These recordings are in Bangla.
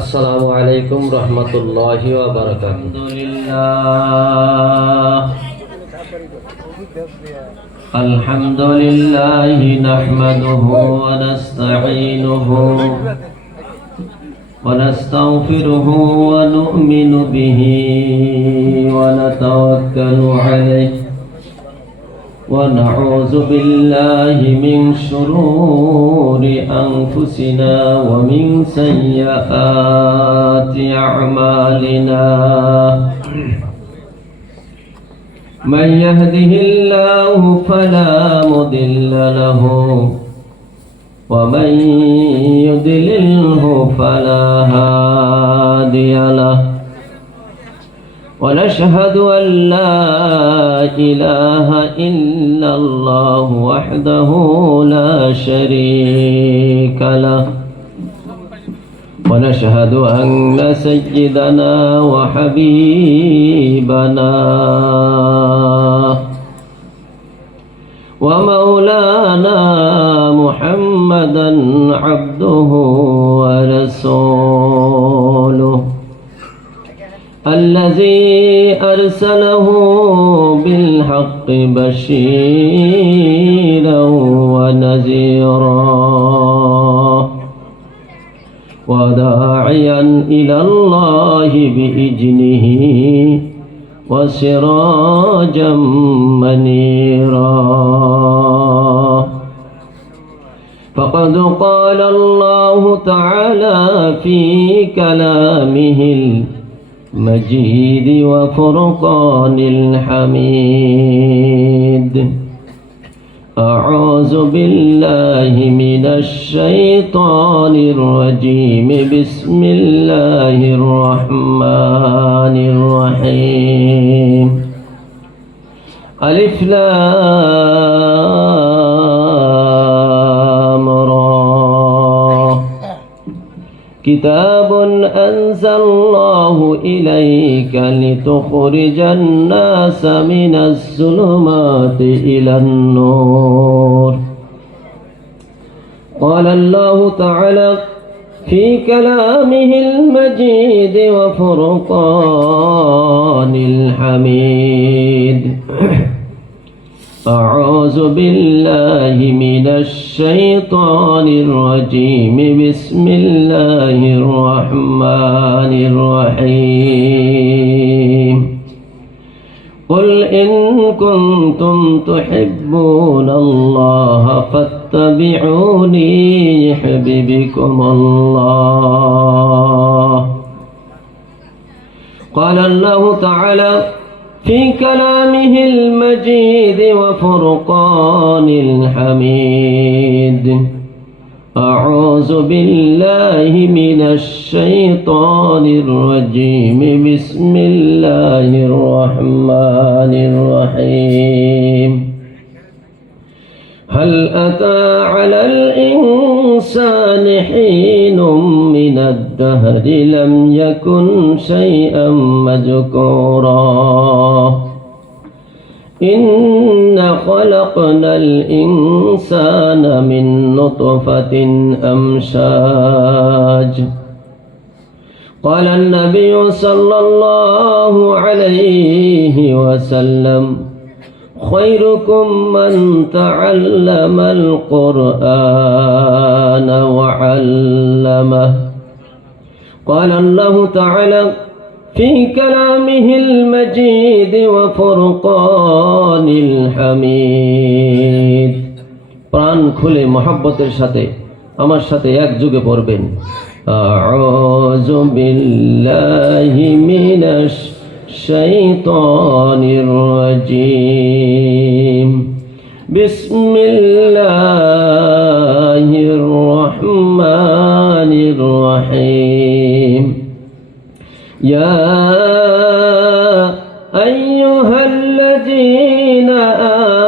আসসালামু আলাইকুম রহমতুল্লাহি ওয়া বারাকাতুহু। আলহামদুলিল্লাহ নাহমাদুহু ওয়া নাস্তাঈনুহু ওয়া নাস্তাগফিরুহু ওয়া নু'মিনু বিহি ওয়া নাতাওয়াক্কালু আলাইহি ونعوذ بالله من شرور أنفسنا ومن سيئات أعمالنا من يهده الله فلا مضل له ومن يضلله فلا هادي له ونشهد أن لا إله إلا الله وحده لا شريك له ونشهد أن سيدنا وحبيبنا ومولانا محمدا عبده ورسوله الذي أرسله بالحق بشيرا ونذيرا وداعيا إلى الله بإذنه وسراجا منيرا فقد قال الله تعالى في كلامه المجيد وفرقان الحميد أعوذ بالله من الشيطان الرجيم بسم الله الرحمن الرحيم ألف لام را كتاب أنزل الله إليك لتخرج الناس من الظلمات إلى النور قال الله تعالى في كلامه المجيد وفرقان الحميد أعوذ بالله من الشيطان الرجيم بسم الله الرحمن الرحيم قل إن كنتم تحبون الله فاتبعوني يحببكم الله قال الله تعالى في كلامه المجيد وفرقان الحميد أعوذ بالله من الشيطان الرجيم بسم الله الرحمن الرحيم هل أتى على الإنسان حين من الدهر لم يكن شيئا مذكورا إنا خلقنا الإنسان من نطفة أمشاج قال النبي صلى الله عليه وسلم خيركم من تعلم القرآن وعلمه قال الله تعالى في كلامه المجيد وفرقان الحميد প্রাণ খুলে মহব্বতের সাথে আমার সাথে একযোগে পড়বেন আউযু বিল্লাহি মিনাশ শাইতানির রাজীম বিসমিল্লাহির রহমানির রহিম يا أيها الذين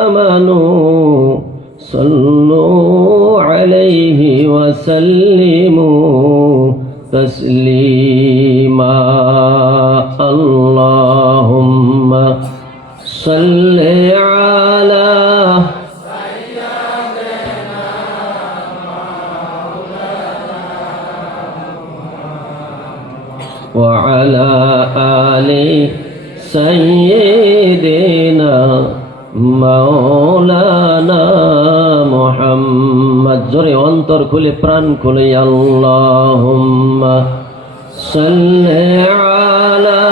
آمنوا صلوا عليه وسلموا تسليما اللهم صل على وعلى آل سيدنا مولانا محمد জোরে অন্তর খুলে প্রাণ খুলে আল্লাহুম্মা সাল্লি আলা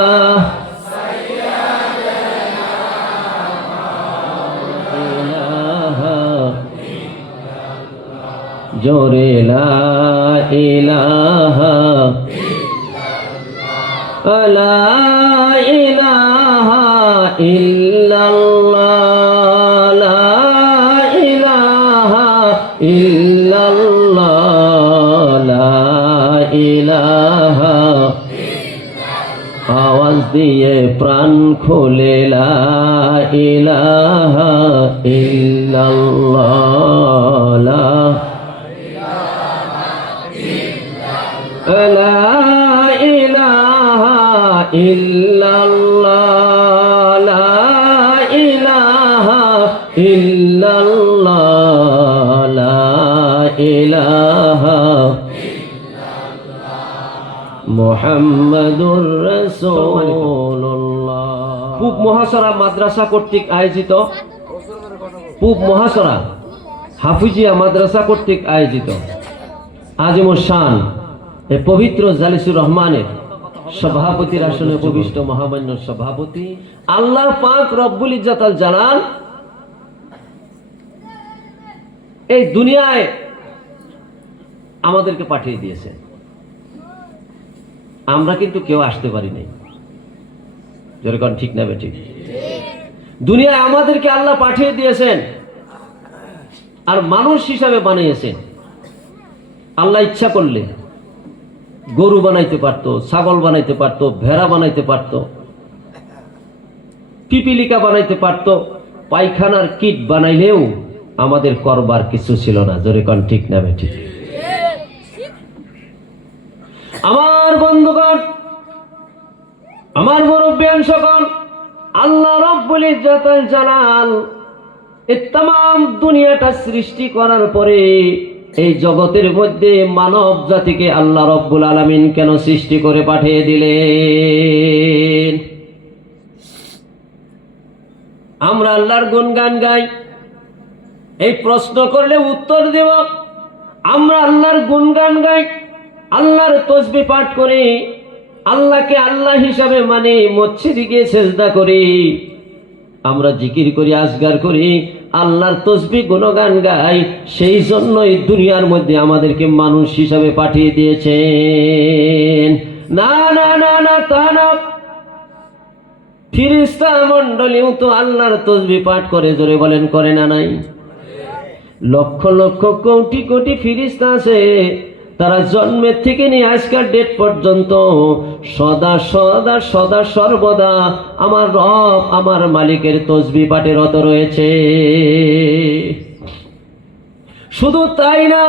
জোরে লা ইলাহা লা ইলাহা ইল্লাল্লাহ লা ইলাহা ইল্লাল্লাহ লা ইলাহা আওয়াজ দিয়ে প্রাণ খুলে লা ইলাহা ইল্লাল্লাহ লা ইলাহা ইল্লাল্লাহ লা ইলাহা ইল্লাল্লাহ লা ইলাহা মুহাম্মাদুর রাসূলুল্লাহ। পূব মহাসরা মাদ্রাসা কর্তৃক আয়োজিত, পূব মহাসরা হাফিজিয়া মাদ্রাসা কর্তৃক আয়োজিত আজিমুস শান এ পবিত্র জালিসুর রহমানের সভাপতির আসনে উপবিষ্ট মহামান্য সভাপতি আল্লাহ পাক রব্বুল ইজ্জত আল জালাল এই দুনিয়ায় আমাদেরকে পাঠিয়ে দিয়েছেন। আমরা কিন্তু কেউ আসতে পারি নাই, যেরকম ঠিক না বেঠিক? দুনিয়ায় আমাদেরকে আল্লাহ পাঠিয়ে দিয়েছেন আর মানুষ হিসাবে বানিয়েছেন। আল্লাহ ইচ্ছা করলে গরু বানাইতে পারতো, ছাগল বানাইতে পারতো, ভেড়া বানাইতে পারতো, পিপিলিকা বানাইতে পারতো, পায়খানার কিট বানাইলেও আমাদের করবার কিছু ছিল না, জোরে কোন ঠিক না বেঠিক? আমার বন্ধুগণ, আমার মুরব্বিয়ান সকল, আল্লাহ রাব্বুল ইজ্জত আল জালাল এই তাম দুনিয়াটা সৃষ্টি করার পরে এই জগতের মধ্যে মানব জাতিকে আল্লাহ রব্বুল আলামিন কেন সৃষ্টি করে পাঠিয়ে দিলেন? আমরা আল্লাহর গুণগান গাই, এই প্রশ্ন করলে উত্তর দেব। আমরা আল্লাহর গুণগান গাই, আল্লাহর তসবিহ পাঠ করি, আল্লাহকে আল্লাহ হিসাবে মানে মসজিদে গিয়ে সেজদা করি, আমরা জিকির করি, আজগার করি, আল্লাহর তসবিহ গুণগান গাই। সেই জন্যই দুনিয়ার মধ্যে আমাদেরকে মানুষ হিসাবে পাঠিয়ে দিয়েছেন। না না না না, তা না। ফেরেশতা মণ্ডলীও তো আল্লাহর তসবিহ পাঠ করে, জোরে বলেন করে না নাই? লক্ষ লক্ষ কোটি কোটি ফেরেশতা আছে, তারা জন্মের থেকে নিয়ে আজকের ডেট পর্যন্ত সদা সদা সদা সর্বদা আমার রব আমার মালিকের তসবিহ পাঠে রত রয়েছে। শুধু তাই না,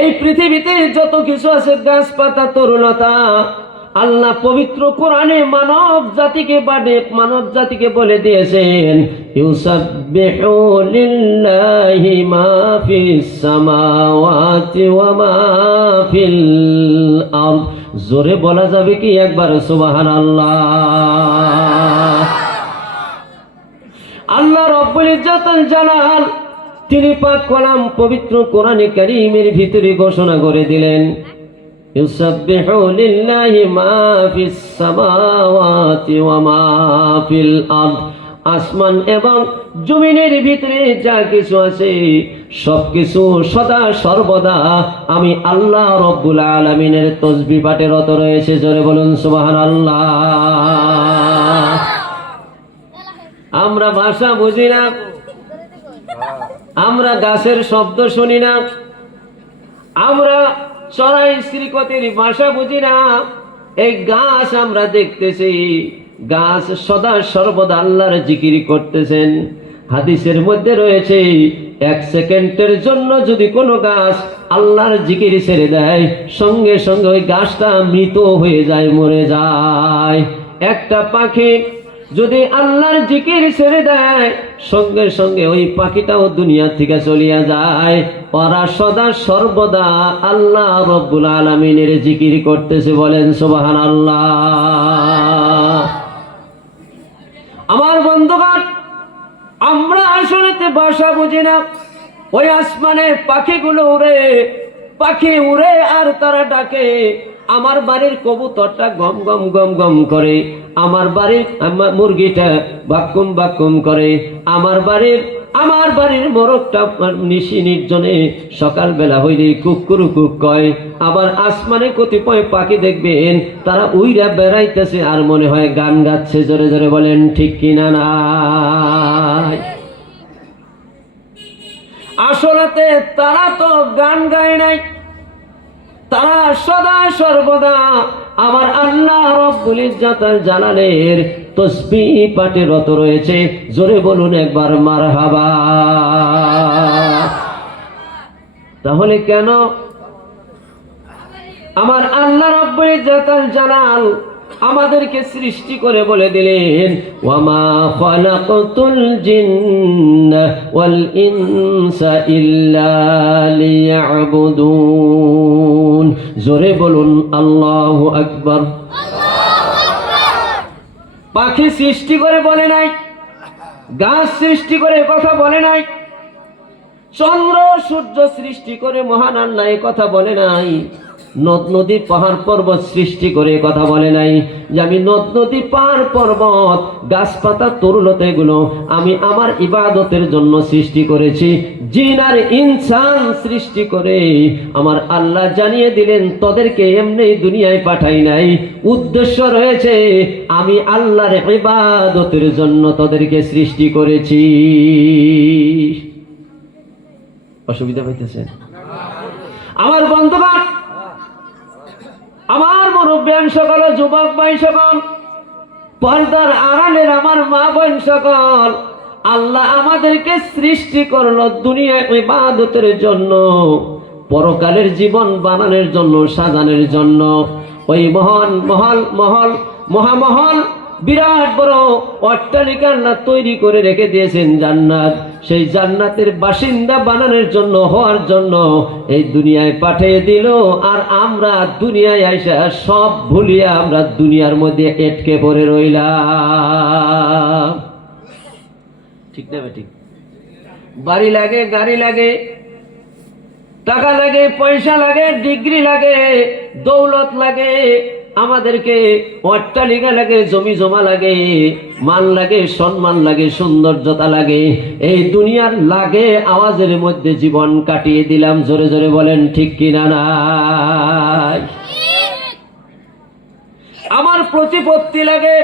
এই পৃথিবীতে যত কিছু আছে, গাছপাতা তরুলতা, আল্লাহ পবিত্র কোরআনে মানব জাতিকে বলে দিয়েছেন, ইউসাব্বিহু লিল্লাহি মা ফিস সামাওয়াতি ওয়া মা ফিল আরদ। জোরে বলা যাবে কি একবার সুবহানাল্লাহ? আল্লাহ রাব্বুল ইজ্জত আল জালাল তিনি পাক কালাম পবিত্র কোরআনে কারীমের ভিতরে ঘোষণা করে দিলেন, ইউসাব্বিহু লিল্লাহি মা ফিস সামাওয়াতি ওয়া মা ফিল আরদ। আসমান এবং জমিনের ভিতরে যা কিছু আছে সবকিছু সদা সর্বদা আমি আল্লাহ রব্বুল আলামিনের তসবিহ পাঠে রত রয়েছে। জোরে বলুন সুবহানাল্লাহ। আমরা ভাষা বুঝি না, আমরা গাছের শব্দ শুনি না, আমরা চড়াই শ্রীকতের ভাষা বুঝি না। এই গাছ আমরা দেখতেছি, গাছ সদা সর্বদা আল্লাহর জিকির করতেছেন। হাদিসের মধ্যে রয়েছে, এক সেকেন্ডের জন্য যদি কোনো গাছ আল্লাহর জিকির ছেড়ে দেয়, সঙ্গে সঙ্গে ওই গাছটা মৃত হয়ে যায়, মরে যায়। একটা পাখি যদি আল্লাহর জিকির ছেড়ে দেয়, সঙ্গে সঙ্গে ওই পাখিটাও দুনিয়া থেকে চলিয়া যায়। ওরা সদা সর্বদা আল্লাহ রব্বুল আলামিনের জিকির করতেছে, বলেন সুবহানাল্লাহ। আমার বন্ধুগণ, আমরা আসলেতে ভাষা বুঝি না। ওই আসমানে পাখিগুলো উড়ে, পাখি উড়ে আর তারা ডাকে। আমার বাড়ির কবুতরটা গম গম গম গম করে, আমার বাড়ির মুরগিটা বাক্কুম বাক্কুম করে, আমার বাড়ির মোরগটা নিশি নির্জনে সকালবেলা হইলে কুকুরু কুক কয়। আবার আসমানে কতিপয় পাখি দেখবেন তারা উইরা বেড়াইতেছে আর মনে হয় গান গাচ্ছে, জোরে জোরে বলেন ঠিক কিনা না? আসলেতে তারা তো গান গায় নাই, তারা সদা সর্বদা আমার আল্লাহ রব্বুল ইজ্জত জালালের তাসবিহ পাঠে রত রয়েছে। জোরে বলুন একবার মারহাবা। তাহলে কেন আমার আল্লাহ রব্বুল ইজ্জত জালাল আমাদেরকে সৃষ্টি করে বলে দিলেন, ওয়ামা খালাকতুল জিন্না ওয়াল ইনসা ইল্লা লিয়াবুদুন। জোরে বলুন আল্লাহু আকবার। পাখি সৃষ্টি করে বলে নাই, গাছ সৃষ্টি করে কথা বলে নাই, চন্দ্র সূর্য সৃষ্টি করে মহান আল্লাহ কথা বলে নাই, নদ নদী পাহাড় পর্বত সৃষ্টি করে কথা বলে নাই যে আমি নদ নদী পাহাড় পর্বত গাছপাতা তরুলতা এগুলো আমি আমার ইবাদতের জন্য সৃষ্টি করেছি। জিন আর ইনসান সৃষ্টি করে আমার আল্লাহ জানিয়ে দিলেন তোদেরকে এমনি দুনিয়ায় পাঠাই নাই, উদ্দেশ্য রয়েছে আমি আল্লাহর ইবাদতের জন্য তোদেরকে সৃষ্টি করেছি। অসুবিধা হইতেছে আমার বন্ধুগণ, আমার মুরব্বিয়ান সকল, যুবক ভাই সকল, পর্দার আড়ালের আমার মা বোন সকল, আল্লাহ আমাদেরকে সৃষ্টি করলো দুনিয়ায় ইবাদতের জন্য, পরকালের জীবন বানানোর জন্য, সাজানোর জন্য। ওই মহামহল বিরাট বড় অট্টালিকা আল্লাহ তৈরি করে রেখে দিয়েছেন জান্নাত। সেই জান্নাতের বাসিন্দা বানানোর জন্য, হওয়ার জন্য এই দুনিয়ায় পাঠিয়ে দিল। আর আমরা দুনিয়ায় আইসা সব ভুলিয়া আমরা দুনিয়ার মধ্যে এটকে পড়ে রইলাম। ঠিক না ঠিক? বাড়ি লাগে, গাড়ি লাগে, টাকা লাগে, পয়সা লাগে, ডিগ্রি লাগে, দৌলত লাগে, আমাদেরকে অট্টালিকা লাগে, জমি জমা লাগে, মান লাগে, সম্মান লাগে, সৌন্দর্যতা লাগে, এই দুনিয়ার লাগে আওয়াজের মধ্যে জীবন কাটিয়ে দিলাম। জোরে জোরে বলেন ঠিক কিনা নাই? আমার প্রতিপত্তি লাগে,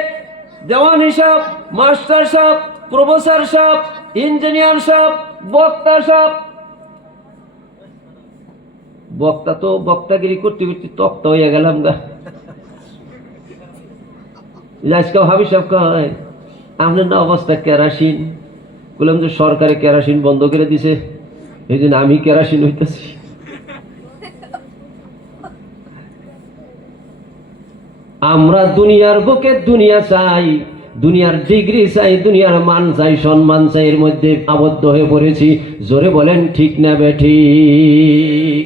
দেওয়ান হিসাব, মাস্টার সাহেব, প্রফেসর সাহেব, ইঞ্জিনিয়ার সাহেব, বক্তা সাহেব। বক্তা তো বক্তাগিরি করতে করতে তক্তা হয়ে গেলাম গা। আজকে হাবি সাহেব কয় আপনার না অবস্থা কেরাসিন, বললাম যে সরকারে কেরাসিন বন্ধ করে দিছে, এই জন্য আমি কেরাসিন হইতেছি। আমরা দুনিয়ার বুকে দুনিয়া চাই, দুনিয়ার ডিগ্রি চাই, দুনিয়ার মান চাই, সম্মান চাই, এর মধ্যে আবদ্ধ হয়ে পড়েছি। জোরে বলেন ঠিক না বেঠিক?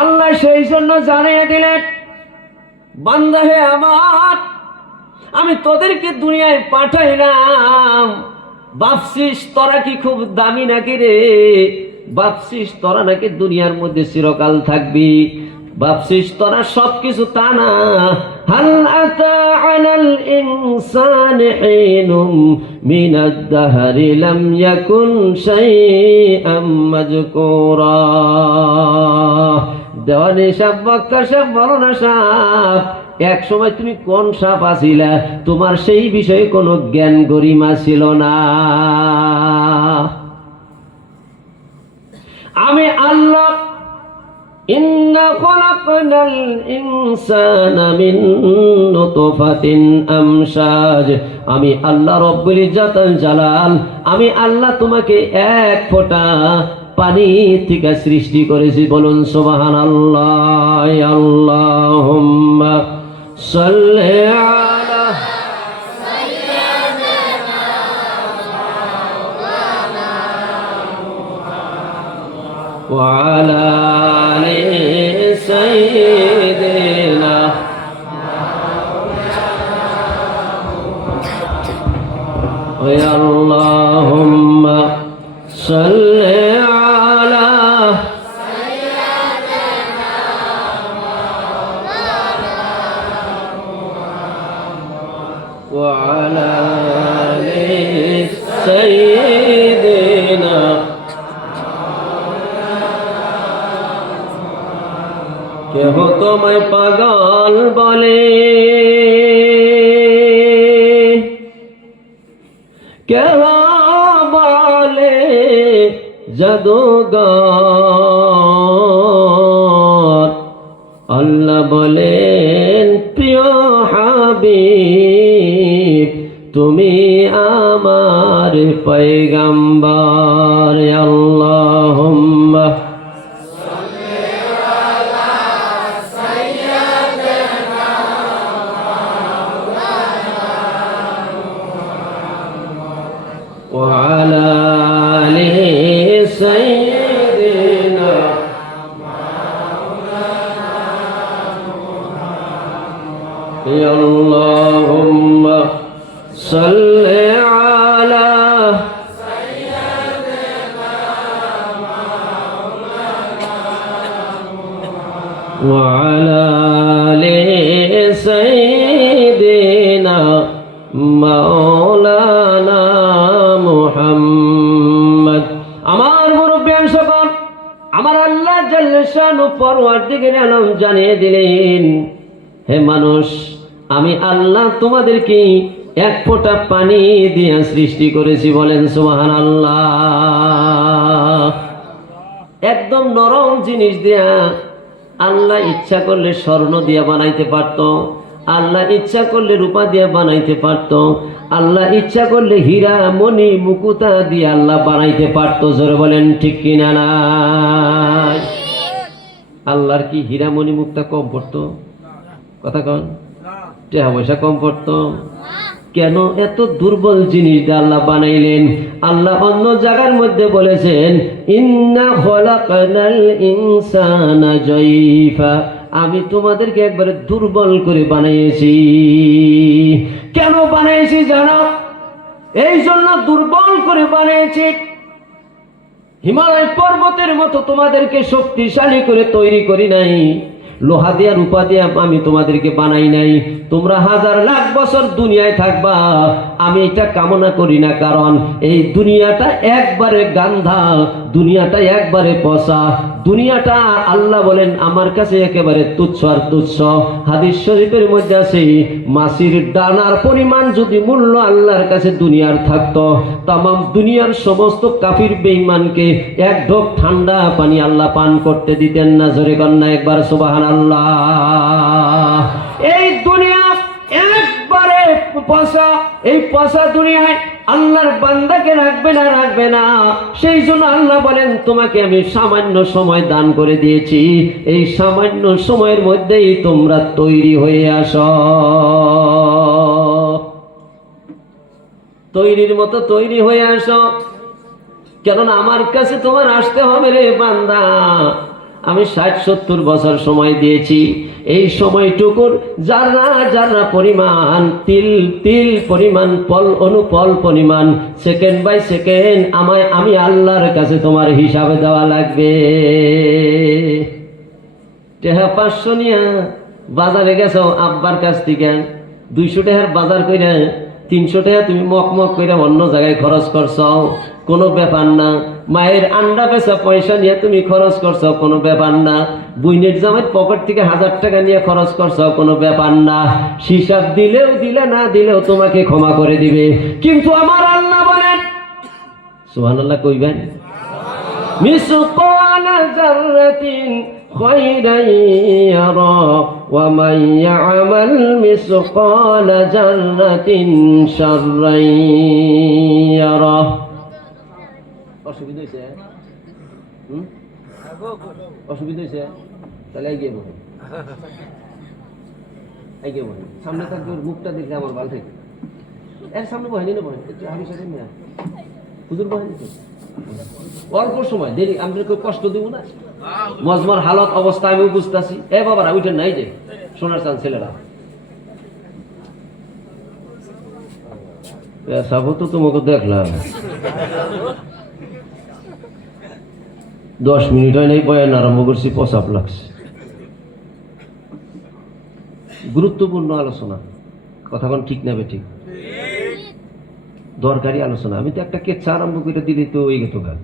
আল্লাহ সেই জন্য জানিয়ে দিলেন, বান্দা হে আমার, আমি তোদেরকে দুনিয়ায় পাঠাইলাম, ভাবছিস তোরা কি খুব দামি নাকি রে? ভাবছিস তোরা নাকি দুনিয়ার মধ্যে চিরকাল থাকবি? ভাবছিস তোরা সবকিছু? তা না। হাল আতা আলাল ইনসানি হিনুম মিনাদ দাহরি লাম ইয়াকুন শাইআম মাযকুরা। দেওয়ানি সাহেব, বক্তা সাহেব, মৌলানা সাহেব, এক সময় তুমি কোন সাপ আছিলা? তোমার সেই বিষয়ে কোনো জ্ঞান গরিমা ছিল না। আমি আল্লাহ ইন্না খলাকনাল ইনসানা মিন নুতফাতিন আমশাজ, আমি আল্লাহ রব্বুল ইজ্জত জালাল, আমি আল্লাহ তোমাকে এক ফোঁটা পানি থেকে সৃষ্টি করেছি। বলুন সুবহানাল্লাহ। আল্লাহুম্মা সাল্লি আলা وعلى آل سيدنا يا اللهم صل على وعلى آل سيدنا কেহ তোমায় পাগল বলে, কেহ বলে জাদুঘর, আল্লাহ বলেন প্রিয় হাবিব তুমি আমার পয়গম্বর। আল্লাহুম্মা وعلى آل سيدنا يا اللهم صل على وعلى آل سيدنا مولانا মুহাম্মদ। আমার মুরব্বিয়ান সকল, আমার আল্লাহ জাল্লা শানু পরওয়ারদিগার আলম জানিয়ে দিলেন, হে মানুষ, আমি আল্লাহ তোমাদেরকে এক ফোঁটা পানি দিয়ে সৃষ্টি করেছি। বলেন সুবহানাল্লাহ। একদম নরম জিনিস দিয়া আল্লাহ ইচ্ছা করলে স্বর্ণ দিয়া বানাইতে পারত, আল্লাহ ইচ্ছা করলে রূপা দিয়া বানাইতে পারত, আল্লাহ ইচ্ছা করলে হীরা মণি মুকুতা দিয়ে আল্লাহ বানাইতে পারতো। জোরে বলেন ঠিক কিনা না? আল্লাহর কি হীরা মণি মুক্তা কম পড়তো? কথা কন, টাকা পয়সা কম পড়তো? কেন এত দুর্বল জিনিস দিয়ে আল্লাহ বানাইলেন? আল্লাহ অন্য জায়গার মধ্যে বলেছেন, ইন্না খলাকনাল ইনসানা জাইফা, আমি তোমাদেরকে একবারে দুর্বল করে বানিয়েছি। কেন বানিয়েছি জানো? এই জন্য দুর্বল করে বানিয়েছি, হিমালয় পর্বতের মতো তোমাদেরকে শক্তিশালী করে তৈরি করি নাই, লোহা দিয়া রূপা দিয়া আমি তোমাদেরকে বানাই নাই। তোমরা হাজার লাখ বছর দুনিয়ায় থাকবা, আমি এটা কামনা করি না, কারণ এই দুনিয়াটা একবারে গান্ধা, দুনিয়াটা একবারে পচা, দুনিয়াটা আল্লাহ বলেন আমার কাছে একেবারে তুচ্ছ আর তুচ্ছ। হাদিস শরীফের মধ্যে আছে, মাছির ডানার পরিমাণ যদি মূল্য আল্লাহর কাছে দুনিয়ার থাকতো, তামাম দুনিয়ার সমস্ত কাফির বেঈমানকে এক ঢোক ঠান্ডা পানি আল্লাহ পান করতে দিতেন না। জোরে কন্যা একবার সুবহানাল্লাহ। এই দুনিয়া একবারে পচা, এই পচা দুনিয়ায় আল্লাহর বান্দাকে রাখবে না, রাখবে না। সেই জন্য আল্লাহ বলেন তোমাকে আমি সামান্য সময় দান করে দিয়েছি, এই সামান্য সময়ের মধ্যেই তোমরা তৈরি হয়ে আসো। তৈরির মতো তৈরি হয়ে আসো, কেননা আমার কাছে তোমার আসতে হবে রে বান্দা। আমি 60-70 বছর সময় দিয়েছি, এই সময়টুকুর যারা যারা পরিমাণ, তিল তিল পরিমাণ, পল অনুপল পরিমাণ, সেকেন্ড বাই সেকেন্ড আমি আল্লাহর কাছে তোমার হিসাবে দেওয়া লাগবে। টাকা 500 নিয়ে বাজারে গেছো আব্বার কাছ থেকে, 200 টাকার বাজার কইরা 300 টাকা তুমি মকমক করে অন্য জায়গায় খরচ করছো, কোনো ব্যাপার না। মায়ের আন্ডা বেচা পয়সা নিয়ে তুমি খরচ করছো, কোনো ব্যাপার না। বুইনের জামাই পকেট থেকে 1000 টাকা নিয়ে খরচ করছো, কোনো ব্যাপার না। হিসাব দিলেও দিলে, না দিলেও তোমাকে ক্ষমা করে দিবে। কিন্তু আমার আল্লাহ বলেন, সুবহানাল্লাহ কইবেন, মিসকালা যাররাতিন খায়রান ইয়ারা ওয়া মান ইয়ামাল মিসকালা যাররাতিন শাররান ইয়ারা। অসুবিধা হয়েছে? অসুবিধা হয়েছে? তাহলে এগিয়ে বলুন, এগিয়ে বলুন। সামনে থাকবে, মুখটা দেখলে আমার ভালো থাকে। এর সামনে বহেনি না, বহেন একটু, আমি সাথে হুজুর বহেনি তো। অল্প সময় দেরি, আমি কেউ কষ্ট দিব না। মজমার হালত অবস্থা আমিও বুঝতেছি। এ বাবারা উঠেন নাই যে সোনার চান ছেলেরা, পেশাবো তো তোমাকে দেখলাম 10 মিনিট হয় নাই বয়ান আরম্ভ করছি, প্রসাব লাগছে। গুরুত্বপূর্ণ আলোচনা, কথা কোন ঠিক নেবে ঠিক, দরকারি আলোচনা। আমি তো একটা কেচ্ছা আরম্ভ করে দিলি তো ওই গেত গান,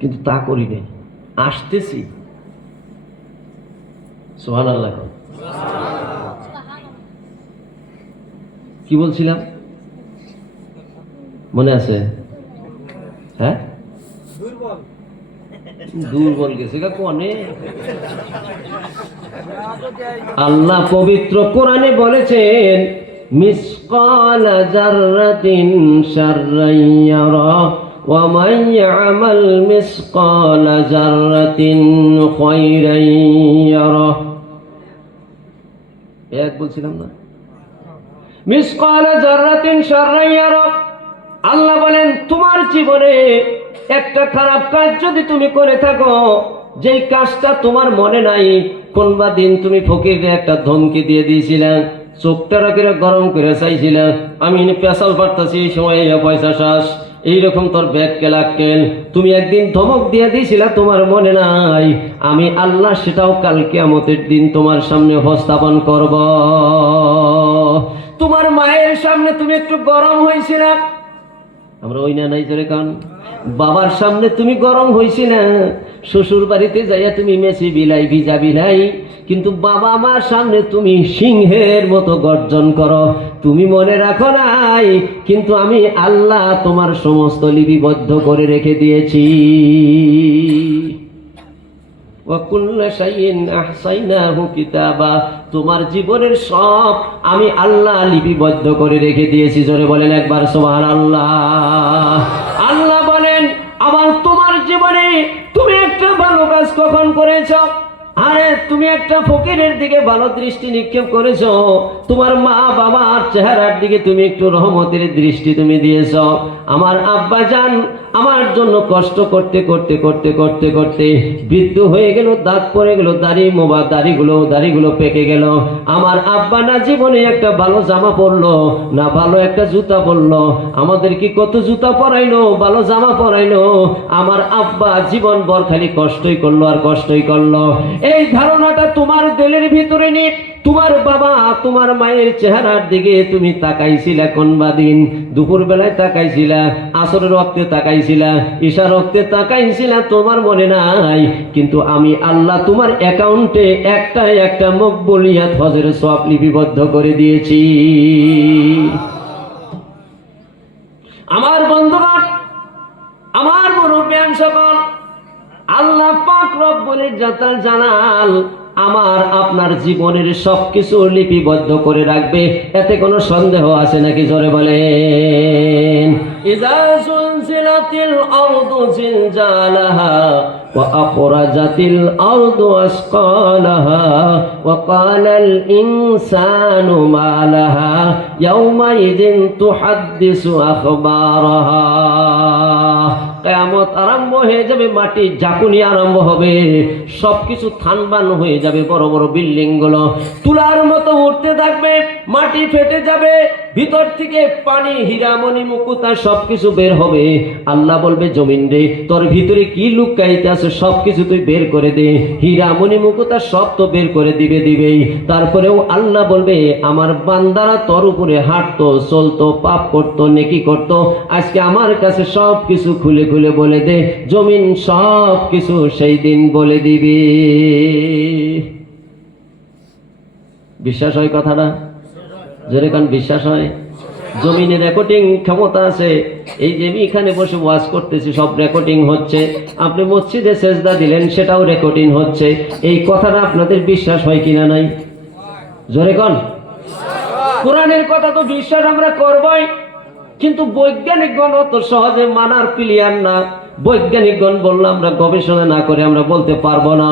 কিন্তু তা করি নাই, আসতেছি। সুবহানাল্লাহ। কি বলছিলাম মনে আছে? হ্যাঁ, দুর্বল গেছে কোনে। আল্লাহ পবিত্র কোরআনে বলেছেন মিসকাল যাররাতিন শাররান ইয়ারা ওয়া মান ইয়ামাল মিসকাল যাররাতিন খায়রান ইয়ারা। এক বলছিলাম না, মিসকাল যাররাতিন শাররান ইয়ারা। আল্লাহ বলেন তোমার জীবনে একটা খারাপ কাজ যদি তুমি করে থাকো, যেই কাজটা তোমার মনে নাই, কোনবা দিন তুমি ফকিরে একটা ধমকি দিয়ে দিয়েছিলে, চোখটা রাখিরে গরম করে চাইছিলে, আমি পেশাল পারতাছি এই সময় পয়সা শ্বাস, এইরকম তোর ব্যাগ কেলাক্কেল, তুমি একদিন ধমক দিয়ে দিয়েছিলে, তোমার মনে নাই, আমি আল্লাহ সেটাও কাল কিয়ামতের দিন তোমার সামনে উপস্থাপন করব। তোমার মায়ের সামনে তুমি একটু গরম হয়েছিলে, আমরা ওই না নাই জোরে কান, বাবার সামনে তুমি গরম হয়েছি না, শ্বশুর বাড়িতে যাইয়া তুমি মেসি বিলাই ভিজা বিলাই, কিন্তু বাবা মার সামনে তুমি সিংহের মতো গর্জন করো। তুমি মনে রাখো নাই, কিন্তু আমি আল্লাহ তোমার সমস্ত লিপিবদ্ধ করে রেখে দিয়েছি। তোমার জীবনের সব আমি আল্লাহ লিপিবদ্ধ করে রেখে দিয়েছি। জোরে বলেন একবার সুবহানাল্লাহ। আল্লাহ বলেন আবার তোমার জীবনে তুমি একটা ভালো কাজ কখন করেছো, আরে তুমি একটা ফকিরের দিকে ভালো দৃষ্টি নিক্ষেপ করেছো, তোমার মা বাবার চেহারার দিকে তুমি একটু রহমতের দৃষ্টি তুমি দিয়েছো। আমার আব্বা জান আমার জন্য কষ্ট করতে করতে করতে করতে করতে বৃদ্ধ হয়ে গেল, দাঁত পড়ে গেল, দাড়িগুলো পেকে গেল। আমার আব্বা না জীবনে একটা ভালো জামা পরলো, না ভালো একটা জুতা পরলো, আমাদের কি কত জুতা পরাইলো, ভালো জামা পরাইলো, আমার আব্বা জীবন ভর খালি কষ্টই করলো আর কষ্টই করলো। এই ধারণাটা তোমার দিলের ভিতরে নিয়ে তোমার বাবা তোমার মায়ের চেহারার দিকে তুমি তাকাইছিলা কোনবা দিন, দুপুর বেলায় তাকাইছিলা, আসরের রক্তে তাকাইছিলা, ঈশার রক্তে তাকাইছিলা, তোমার মনে নাই, কিন্তু আমি আল্লাহ তোমার অ্যাকাউন্টে একটা মকবুলিয়াত হজের সওয়াব লিপিবদ্ধ করে দিয়েছি। আমার বন্ধুগণ, আমার মুরব্বিয়ান সকল, আল্লাহ পাক রব্বুল ইজ্জতুল জালাল আমার আপনার জীবনের সবকিছু লিপিবদ্ধ করে রাখবে, এতে কোনো সন্দেহ আছে নাকি? জোরে বলেন। ইযা সুলসিলাতিল আরদু জিলজালাহা ওয়া আখরাজাতিল আরদু আসকালাহা ওয়া ক্বালাল ইনসানু মা লাহা ইয়াওমাইযিন তুহাদ্দিসু আখবারাহা। কিয়ামত আরম্ভ হয়ে যাবে, মাটি ঝাঁকুনি আরম্ভ হবে, সবকিছু থানবান হয়ে যাবে, বড় বড় বিল্ডিং গুলো তুলার মতো উঠতে থাকবে, মাটি ফেটে যাবে, ভিতর থেকে পানি হীরামণি মুকুতা সবকিছু বের হবে। আল্লাহ বলবে জমিন রে, তোর ভিতরে কি লুকাইতে আছে সবকিছু তুই বের করে দে। হীরামণি মুকুতা সব তো বের করে দিবেই। তারপরেও আল্লাহ বলবে আমার বান্দারা তোর উপরে হাঁটতো, চলতো, পাপ করতো, নেকি করতো, আজকে আমার কাছে সবকিছু খুলে খুলে বলে দে। জমিন সব কিছু সেই দিন বলে দিবে। বিশ্বাস হয় কথাটা? জোরে কান বিশ্বাস হয়? জমিনে রেকর্ডিং ক্ষমতা আছে, এই যে আমি এখানে বসে ওয়াজ করতেছি সব রেকর্ডিং হচ্ছে, আপনি মসজিদে সেজদা দিলেন সেটাও রেকর্ডিং হচ্ছে। এই কথাটা আপনাদের বিশ্বাস হয় কিনা নাই? জোরে কান। কোরআনের কথা তো বিশ্বাস আমরা করবই, কিন্তু বৈজ্ঞানিকগণ অত সহজে মানার প্লেয়ার না। বৈজ্ঞানিকগণ বললে আমরা গবেষণা না করে আমরা বলতে পারবো না।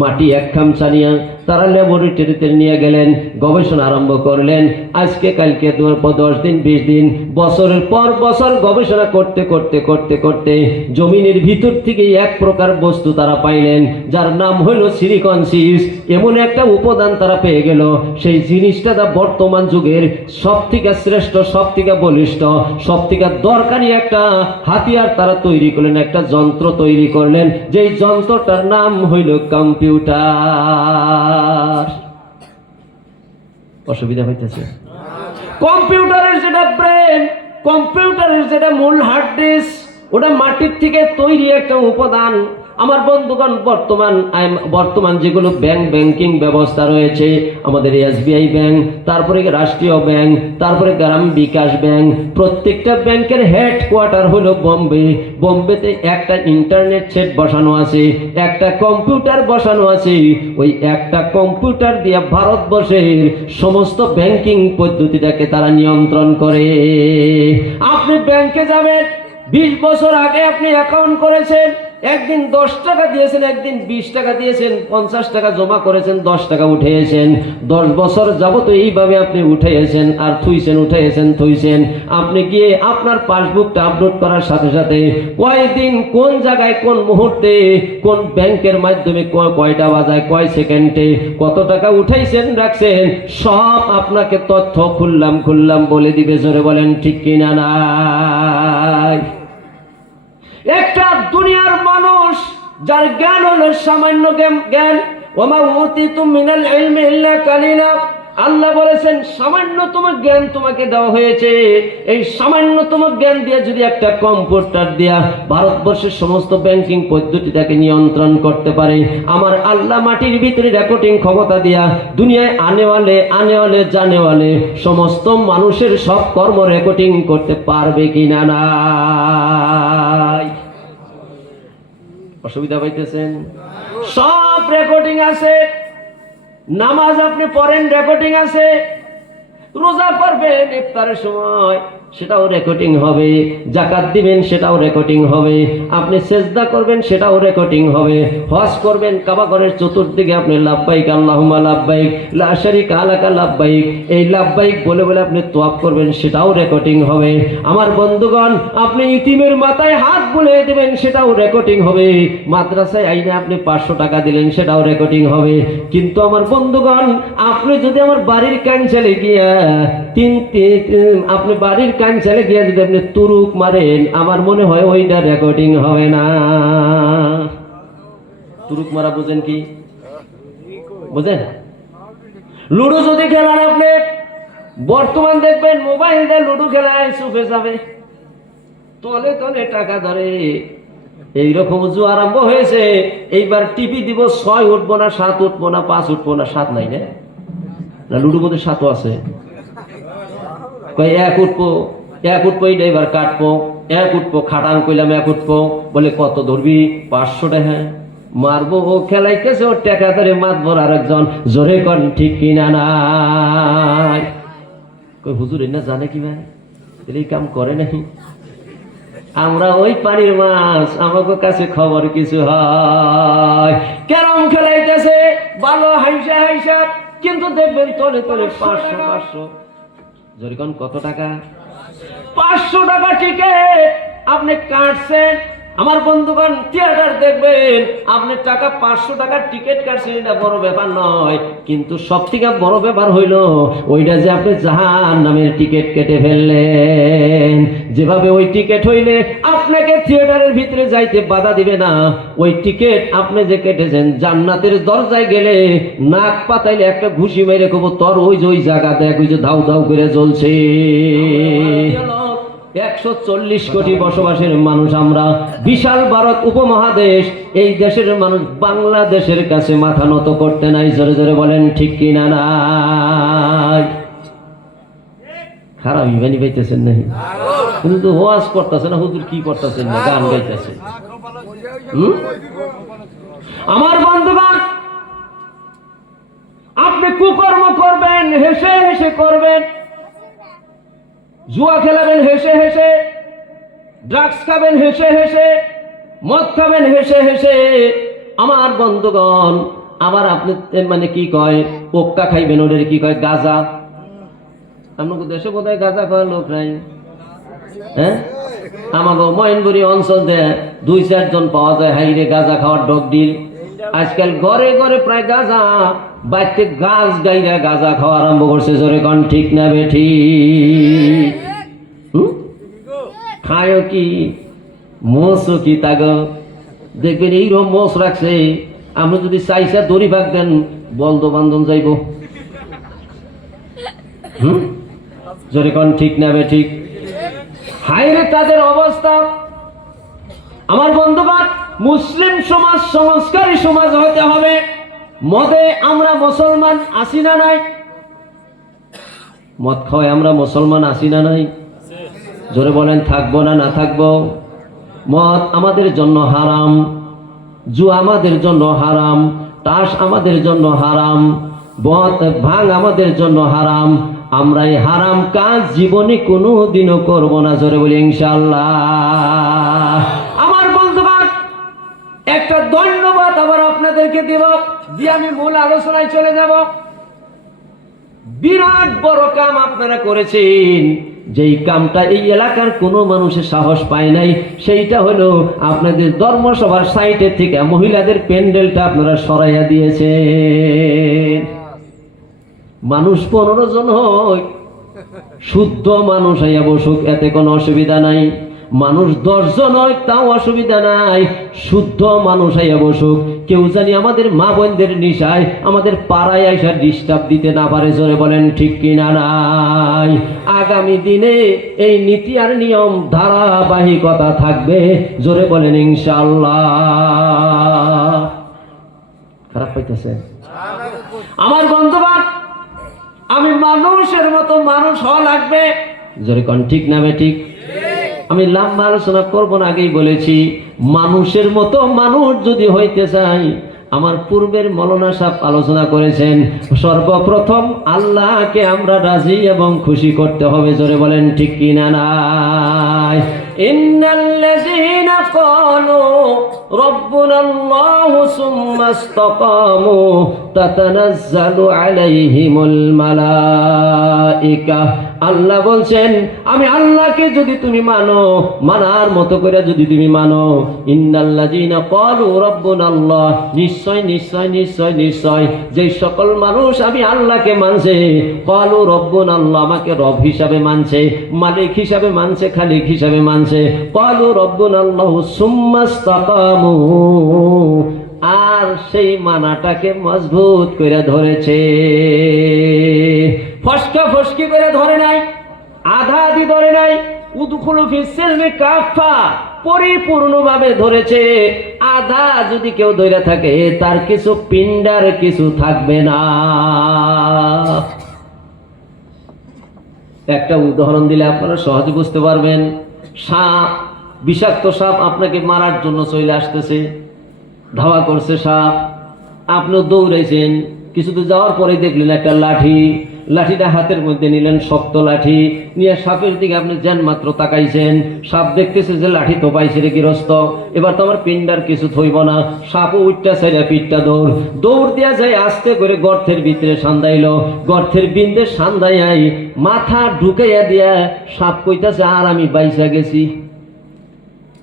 মাটি এক খামচা নিয়ে তারা ল্যাবরেটরিতে নিয়ে গেলেন, গবেষণা আরম্ভ করলেন। আজকে কালকে 10 দিন 20 দিন বছরের পর বছর গবেষণা করতে করতে করতে করতে জমিনের ভিতর থেকে এক প্রকার বস্তু তারা পাইলেন, যার নাম হলো সিলিকন। এমন একটা উপাদান তারা পেয়ে গেল, সেই জিনিসটা বর্তমান যুগের সব থেকে শ্রেষ্ঠ, সব থেকে বলিষ্ঠ, সব থেকে দরকারি একটা হাতিয়ার তারা তৈরি করলেন, একটা যন্ত্র তৈরি করলেন, যেই যন্ত্রটার নাম হইল কম্পিউটার। অসুবিধা হইতেছে? কম্পিউটারের যেটা ব্রেন, কম্পিউটারের যেটা মূল হার্ড ডিস্ক, ওটা মাটির থেকে তৈরি একটা উপাদান। আমার বন্ধুগণ, বর্তমান যেগুলো ব্যাংকিং ব্যবস্থা রয়েছে, আমাদের SBI ব্যাংক, তারপরে রাষ্ট্রীয় ব্যাংক, তারপরে গ্রাম বিকাশ ব্যাংক, প্রত্যেকটা ব্যাংকের হেডকোয়ার্টার হলো বোম্বে। বোম্বেতে একটা ইন্টারনেট সেট বসানো আছে, একটা কম্পিউটার বসানো আছে। ওই একটা কম্পিউটার দিয়ে ভারতবর্ষের সমস্ত ব্যাংকিং পদ্ধতিটাকে তারা নিয়ন্ত্রণ করে। আপনি ব্যাংকে যাবেন, 20 বছর আগে আপনি অ্যাকাউন্ট করেছেন, একদিন 10 টাকা দিয়েছেন, একদিন 20 টাকা দিয়েছেন, 50 টাকা জমা করেছেন, 10 টাকা উঠেছেন। 10 বছর যাবত এইভাবে আপনি উঠেছেন আর থুইছেন। আপনি গিয়ে আপনার পাসবুকটা আপলোড করার সাথে সাথে কয়দিন, কোন জায়গায়, কোন মুহূর্তে, কোন ব্যাংকের মাধ্যমে, কয়টা বাজায়, কয় সেকেন্ডে কত টাকা উঠাইছেন রাখছেন, সব আপনাকে তথ্য খুললাম বলে দিবে। জোরে বলেন ঠিক কিনা? নাই। একটা দুনিয়ার মানুষ যার জ্ঞান হলো সামান্য জ্ঞান, ওমা উতিতুম মিনাল ইলমি ইল্লা কালিলা। আল্লাহ বলেছেন সামান্যতম জ্ঞান তোমাকে দেওয়া হয়েছে। এই সামান্যতম জ্ঞান দিয়ে যদি একটা কম্পিউটার দিয়া ভারতবর্ষের সমস্ত ব্যাংকিং পদ্ধতিটাকে নিয়ন্ত্রণ করতে পারে, আমার আল্লাহ মাটির ভিতরে রেকর্ডিং ক্ষমতা দিয়া দুনিয়ায় আনেওয়ালে জানেওয়ালে সমস্ত মানুষের সব কর্ম রেকর্ডিং করতে পারবে কিনা? নাই। অসুবিধা পাইতেছেন? সব রেকর্ডিং আছে। নামাজ আপনি পড়েন, রেকর্ডিং আছে। রোজা করবেন ইফতারের সময়, সেটাও রেকর্ডিং হবে। যাকাত দিবেন, সেটাও রেকর্ডিং হবে। আপনি সেজদা করবেন, সেটাও রেকর্ডিং হবে। হজ করবেন, কাবা ঘরের চতুর্দিকে আপনি লাব্বাইক আল্লাহুম্মা লাব্বাইক লা শারীকা লাকা লাব্বাইক, এই লাব্বাইক বলে বলে আপনি তোয়াফ করবেন, সেটাও রেকর্ডিং হবে। আমার বন্ধুগণ, আপনি ইতিমের মাথায় হাত বুলিয়ে দেবেন, সেটাও রেকর্ডিং হবে। মাদ্রাসায় আইনে আপনি 500 টাকা দিলেন, সেটাও রেকর্ডিং হবে। কিন্তু আমার বন্ধুগণ, আপনি যদি আমার বাড়ির ক্যান্সেলে গিয়া আপনি বাড়ির ক্যান্সেলে গিয়ে যদি আপনি তুরুক মারেন, আমার মনে হয় ওইটা রেকর্ডিং হবে না। তুরুক মারা বুঝেন কি? বুঝেন? লুডো যদি খেলান আপনি, বর্তমান দেখবেন মোবাইল দিয়ে লুডো খেলায় চুপে যাবে, তলে তলে টাকা ধরে। এইরকম জু আরম্ভ হয়েছে। এইবার টিপি দিব, 6 উঠবো না, 7 উঠবো না, 5 উঠবো না, 7 নাই না? লুডোর মধ্যে 7ও আছে। 1 উঠবো, এইটা এবার কাটবো, 1 উঠবো, খাটান কইলাম 1 উঠবো, বলে কত ধরবি? 500 টাকা। মারবো, ও খেলাইতেছে, ওর টাকা ধরে মাতবর আরেকজন। জোরে কর ঠিক কিনা? নাই। কই হুজুর না জানে কি ভাই, এই কাম করে নাকি? আমরা ওই পানির মাছ, আমাকে কাছে খবর কিছু হয়। ক্যারম খেলাইতেছে ভালো হাইসা, কিন্তু দেখবেন তলে তলে 500। জরিকন কত টাকা? 500 টাকা টিকেট আপনি কাটছেন। আমার বন্ধুগণ, থিয়েটার দেখবেন, আপনি টাকা 500 টাকার টিকিট কাটছেন, এটা বড় ব্যাপার নয়। কিন্তু সব থেকে বড় ব্যাপার হইল ওইটা যে আপনি জাহান্নামের টিকিট কেটে ফেললেন। যেভাবে ওই টিকিট হইলে আপনাকে থিয়েটারের ভিতরে যাইতে বাধা দিবে না, ওই টিকিট আপনি যে কেটেছেন, জান্নাতের দরজায় গেলে নাক পাতাইলে একটা ঘুষি মেরে কব, তোর ওই যে ওই জায়গা দেখ, ওই যে ধাউ ধাউ করে জ্বলছে। 140 কোটি বসবাসের মানুষ আমরা, বিশাল ভারত উপমহাদেশ। এই দেশের মানুষ বাংলাদেশের কাছে মাথা নত করতে নাই। জোরে জোরে বলেন ঠিক কিনা? নাই। খারাপ ইমানি পাইতেছেন নাকি? কিন্তু ওয়াজ করতেছে না, হুজুর কি করতেছেন না, গান গাইতেছে। আমার বন্ধুগণ, আপনি কুকর্ম করবেন, হেসে হেসে করবেন। জুয়া খেলাবেন হেসে হেসে, ড্রাগস খাবেন হেসে হেসে, মদ খাবেন হেসে হেসে। আমার বন্ধুগণ, আবার আপনি মানে কি কয় পোক্কা খাইবেন, ওদের কি কয় গাঁজা। আপনাকে দেশে বোধহয় গাঁজা খাওয়ার লোক নাই। হ্যাঁ, আমাকে মহেনপুরি অঞ্চল দিয়ে 2-4 জন পাওয়া যায় হাইরে গাঁজা খাওয়ার ডগ ডিল। আজকাল ঘরে ঘরে প্রায় গাঁজা, বাড়িতে গাছ গাইরা গাঁজা খাওয়া আরম্ভ করছে। জোরে কোন ঠিক না বেঠি? খায় কি মোষও কি তাগ দেখবেন এইরকম মোষ রাখছে, আপনি যদি চাইসা দড়ি ভাগ দেন বলদ বান্ধন যাইব। জোরে কোন ঠিক না বেঠিক? হাইরে তাদের অবস্থা। আমার বন্ধুগণ, মুসলিম সমাজ সংস্কারী সমাজ হতে হবে। মদে আমরা মুসলমান আসি না নাই? মদ খাওয়ায় আমরা মুসলমান আসি না নাই? জোরে বলেন, থাকবো না না থাকবো? মদ আমাদের জন্য হারাম, জুয়া আমাদের জন্য হারাম, তাস আমাদের জন্য হারাম, ভাঙ আমাদের জন্য হারাম। আমরা এই হারাম কাজ জীবনে কোনো দিনও করবো না। জোরে বলি ইনশাআল্লাহ। আমার বন্ধুগণ, একটা ধন্যবাদ আবার আপনাদেরকে দেব, দিয়ে আমি মূল আলোচনায় চলে যাব। বিরাট বড় কাম আপনারা করেছেন, যেই কামটা এই এলাকার কোনো মানুষের সাহস পায় নাই। সেইটা হলো আপনাদের ধর্মসভার সাইটের থেকে মহিলাদের প্যান্ডেলটা আপনারা সরাইয়া দিয়েছেন। মানুষ 15 জন হয়, শুদ্ধ মানুষ হইয়া বসুক, এতে কোনো অসুবিধা নাই। মানুষ 10 জন হয়, তাও অসুবিধা নাই, শুদ্ধ মানুষ হইয়া বসুক। কেউ জানি আমাদের মা বোনদের নিশায় আমাদের পাড়ায় আইসা ডিস্টার্ব দিতে না পারে। জোরে বলেন ঠিক কিনা নাই? আগামী দিনে এই নীতি আর নিয়ম ধারাবাহিকতা থাকবে। জোরে বলেন ইনশাআল্লাহ। খারাপ পাইতেছে? আমার বন্ধুগণ, আমি মানুষের মতো মানুষ হওয়া লাগবে। জোরে কোন ঠিক না বেঠিক? আমি লম্বা আলোচনা করবো না, আগেই বলেছি, মানুষের মতো মানুষ যদি হইতে চাই, আমার পূর্বের মৌলানা সাহেব আলোচনা করেছেন, সর্বপ্রথম আল্লাহকে আমরা রাজি এবং খুশি করতে হবে। জোরে বলেন ঠিক কিনা নাই? ইন্নাল্লাযীনা ক্বালু রাব্বুনাল্লাহু সুম্মা ইসতাকামু তাতানাজ্জালু আলাইহিমুল মালায়েকা। আল্লাহ বলছেন, আমি আল্লাহকে যদি তুমি মানো, মানার মতো করে যদি তুমি মানো, ইন্নাল্লাযীনা ক্বালু রাব্বুনাল্লাহ, নিশ্চয় নিশ্চয় নিশ্চয় নিশ্চয় যে সকল মানুষ আমি আল্লাহকে মানছে, ক্বালু রাব্বুনাল্লাহ, আমাকে রব হিসাবে মানছে, মালিক হিসাবে মানছে, খালিক হিসাবে মানছে, ক্বালু রাব্বুনাল্লাহু সুম্মা ইসতাকামু, আর সেই মানাটাকে মজবুত করে ধরেছে। ফসকা ফসকি করে ধরে নাই, আধা আধি ধরে নাই, উদখুলু ফিস সিলমি কাফা, পরিপূর্ণভাবে ধরেছে। আধা যদি কেউ ধরে থাকে, তার কিছু পিন্ডার কিছু থাকবে না। একটা উদাহরণ দিলে আপনারা সহজে বুঝতে পারবেন। সাপ, বিষাক্ত সাপ আপনাকে মারার জন্য চলে আসতেছে, ধাওয়া করছে সাপ, আপনিও দৌড়াইছেন, কিছু দূর যাওয়ার পরে দেখলেন একটা লাঠি, লাঠিটা হাতের মধ্যে নিলেন, শক্ত লাঠি নিয়ে সাপের দিকে আপনি যেন মাত্র তাকাইছেন, সাপ দেখতেছে যে লাঠি তো পাইছে রে গৃহস্থ, এবার তো আমার পিন্ডার কিছু থইব না। সাপও উঠটা ছেড়ে পিঠটা দৌড় দিয়া যায়, আস্তে করে গর্তের ভিতরে সান্দাইল, গর্তের বিন্দে সান্দাইয়াই মাথা ঢুকাইয়া দিয়া সাপ কইতাছে, আর আমি বাইসা গেছি।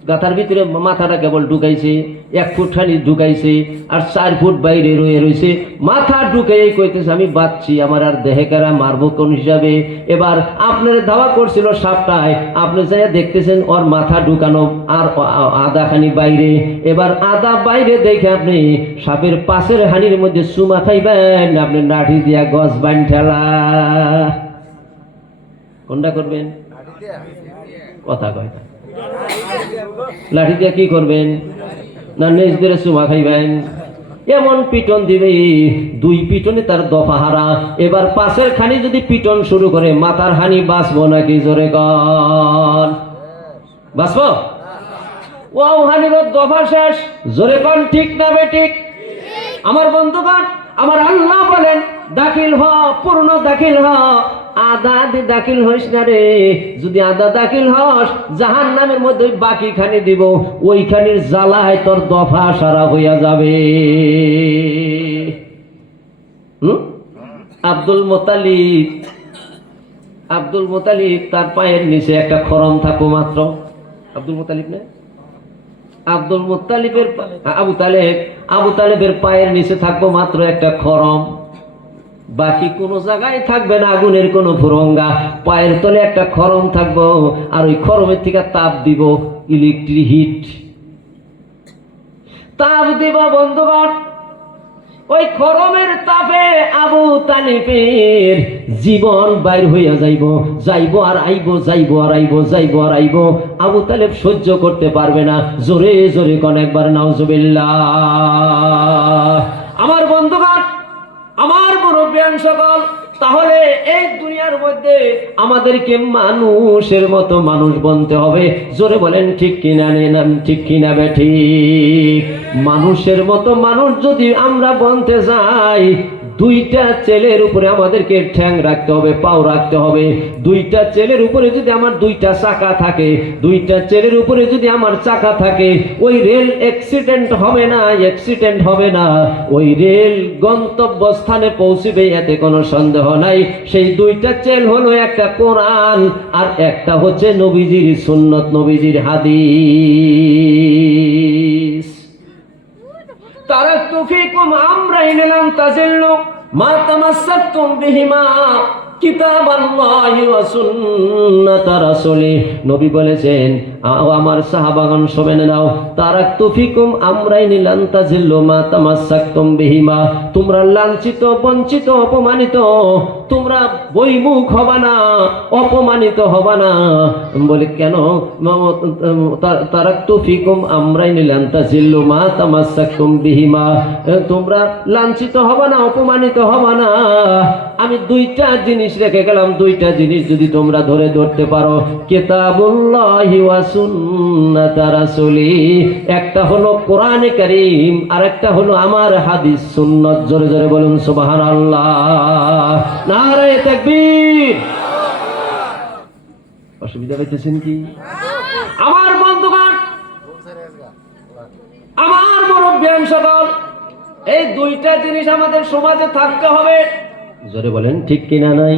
গাথার ভিতরে মাথাটা কেবল ঢুকাইছে, 1 ফুট খানি ঢুকাইছে, আর 4 ফুট বাইরে রয়েছে। মাথা ঢুকাই কইতেছে, আমি বাঁচছি, আমার আর দেহে কারা মারবো কোন হিসাবে। এবার আপনার ধাওয়া করছিল সাপটায়, আপনি যাই দেখতেছেন ওর মাথা ঢুকানো আর আধা খানি বাইরে। এবার আধা বাইরে দেখে আপনি সাপের পাশের হানির মধ্যে চুমা খাইবেন, আপনি লাঠি দিয়া গছ বান ঠেলা। কোনটা করবেন? কথা কয়, লাঠি দিয়ে কি করবেন? না নিজ ধরে চুমা খাইবেন? এমন পিটন দিবে, 2 পিটনে তার দফা হারা। এবার পাশের খানি যদি পিটন শুরু করে, মাথার হানি বাঁচবো নাকি? জোরে কন, বাঁচবো? ও হানির দফা শেষ। জোরে কন ঠিক না বেঠিক? আমার বন্ধুগণ, আমার আল্লাহ বলেন, দাখিল হ, পূর্ণ দাখিল হ, আধা আধি দাখিল হইস না রে। যদি আধা দাখিল হস, জাহান্নামের মধ্যে বাকি খানি দিব, ওইখানের জ্বালায় তোর দফা সারা হইয়া যাবে। আব্দুল মুত্তালিব, আব্দুল মুত্তালিব তার পায়ের নিচে একটা খরম থাকো মাত্র। আব্দুল মুত্তালিব না, আব্দুল মুত্তালিবের আবু তালেবের পায়ের নিচে থাকবো মাত্র একটা খরম, বাকি কোন জায়গায় থাকবে না আগুনের কোন ফুরঙ্গা, পায়ের তলে একটা খরম থাকবো, আর ওই খরমের থেকে তাপ দিব, ইলেকট্রিক হিট তাপ দিব বন্ধুগণ। ওই খরমের তাপে আবু তালিবের জীবন বাইর হইয়া যাইব, যাইব আর আইব, যাইব আর আইব, যাইব আর আইব। আবু তালেব সহ্য করতে পারবে না। জোরে জোরে কোন একবার নাউজুবিল্লাহ। আমার বন্ধুগণ, আমার মুরব্বিয়ান সকল, তাহলে এই দুনিয়ার মধ্যে আমাদেরকে মানুষের মতো মানুষ বনতে হবে। জোরে বলেন ঠিক কিনা, ঠিক কিনা বেঠিক? মানুষের মতো মানুষ যদি আমরা বনতে যাই, দুইটা ছেলের উপরে আমাদেরকে ঠ্যাং রাখতে হবে, পাও রাখতে হবে। দুইটা ছেলের উপরে যদি আমার দুইটা চাকা থাকে, দুইটা ছেলের উপরে যদি আমার চাকা থাকে, ওই রেল অ্যাক্সিডেন্ট হবে না, অ্যাক্সিডেন্ট হবে না, ওই রেল গন্তব্যস্থানে পৌঁছবে, এতে কোনো সন্দেহ নাই। সেই দুইটা চেল হলো একটা কোরআন আর একটা হচ্ছে নবীজির সুন্নত, নবীজির হাদিস। তারাকতু ফীকুম আমরাইন লান তাযিল্লু মা তামাসসাকতুম বিহিমা কিতাবাল্লাহি ওয়া সুন্নাত রাসূলি। নবী বলেছেন, আমার সাহাবাগণ শুনে নাও, তারাকতু ফীকুম আমরাইন লান তাযিল্লু মা তামাসসাকতুম বিহিমা। তোমরা লাঞ্ছিত, বঞ্চিত, অপমানিত, তোমরা বইমুখ হবা না, অপমানিত হবা না। বলে কেন? তারাকতু ফীকুম আমরাইন লান তাযিল্লু মা তামাসসাকতুম বিহিমা। তোমরা লাঞ্ছিত হবা না, অপমানিত হবা না। আমি দুইটা জিনিস রেখে গেলাম, দুইটা জিনিস যদি তোমরা ধরতে পারো, কিতাবুল্লাহি ওয়া সুন্নাত রাসূলি। একটা হলো কোরআনে কারীম আর একটা হলো আমার হাদিস সুন্নাত। জোরে জোরে বলুন সুবহানাল্লাহ, নারে তাকবীর। অসুবিধা হইতেছেন কি আমার বন্ধুগণ, আমার মুরব্বিয়ান সকল? এই দুইটা জিনিস আমাদের সমাজে থাকতে হবে। জোরে বলেন ঠিক কিনা নাই?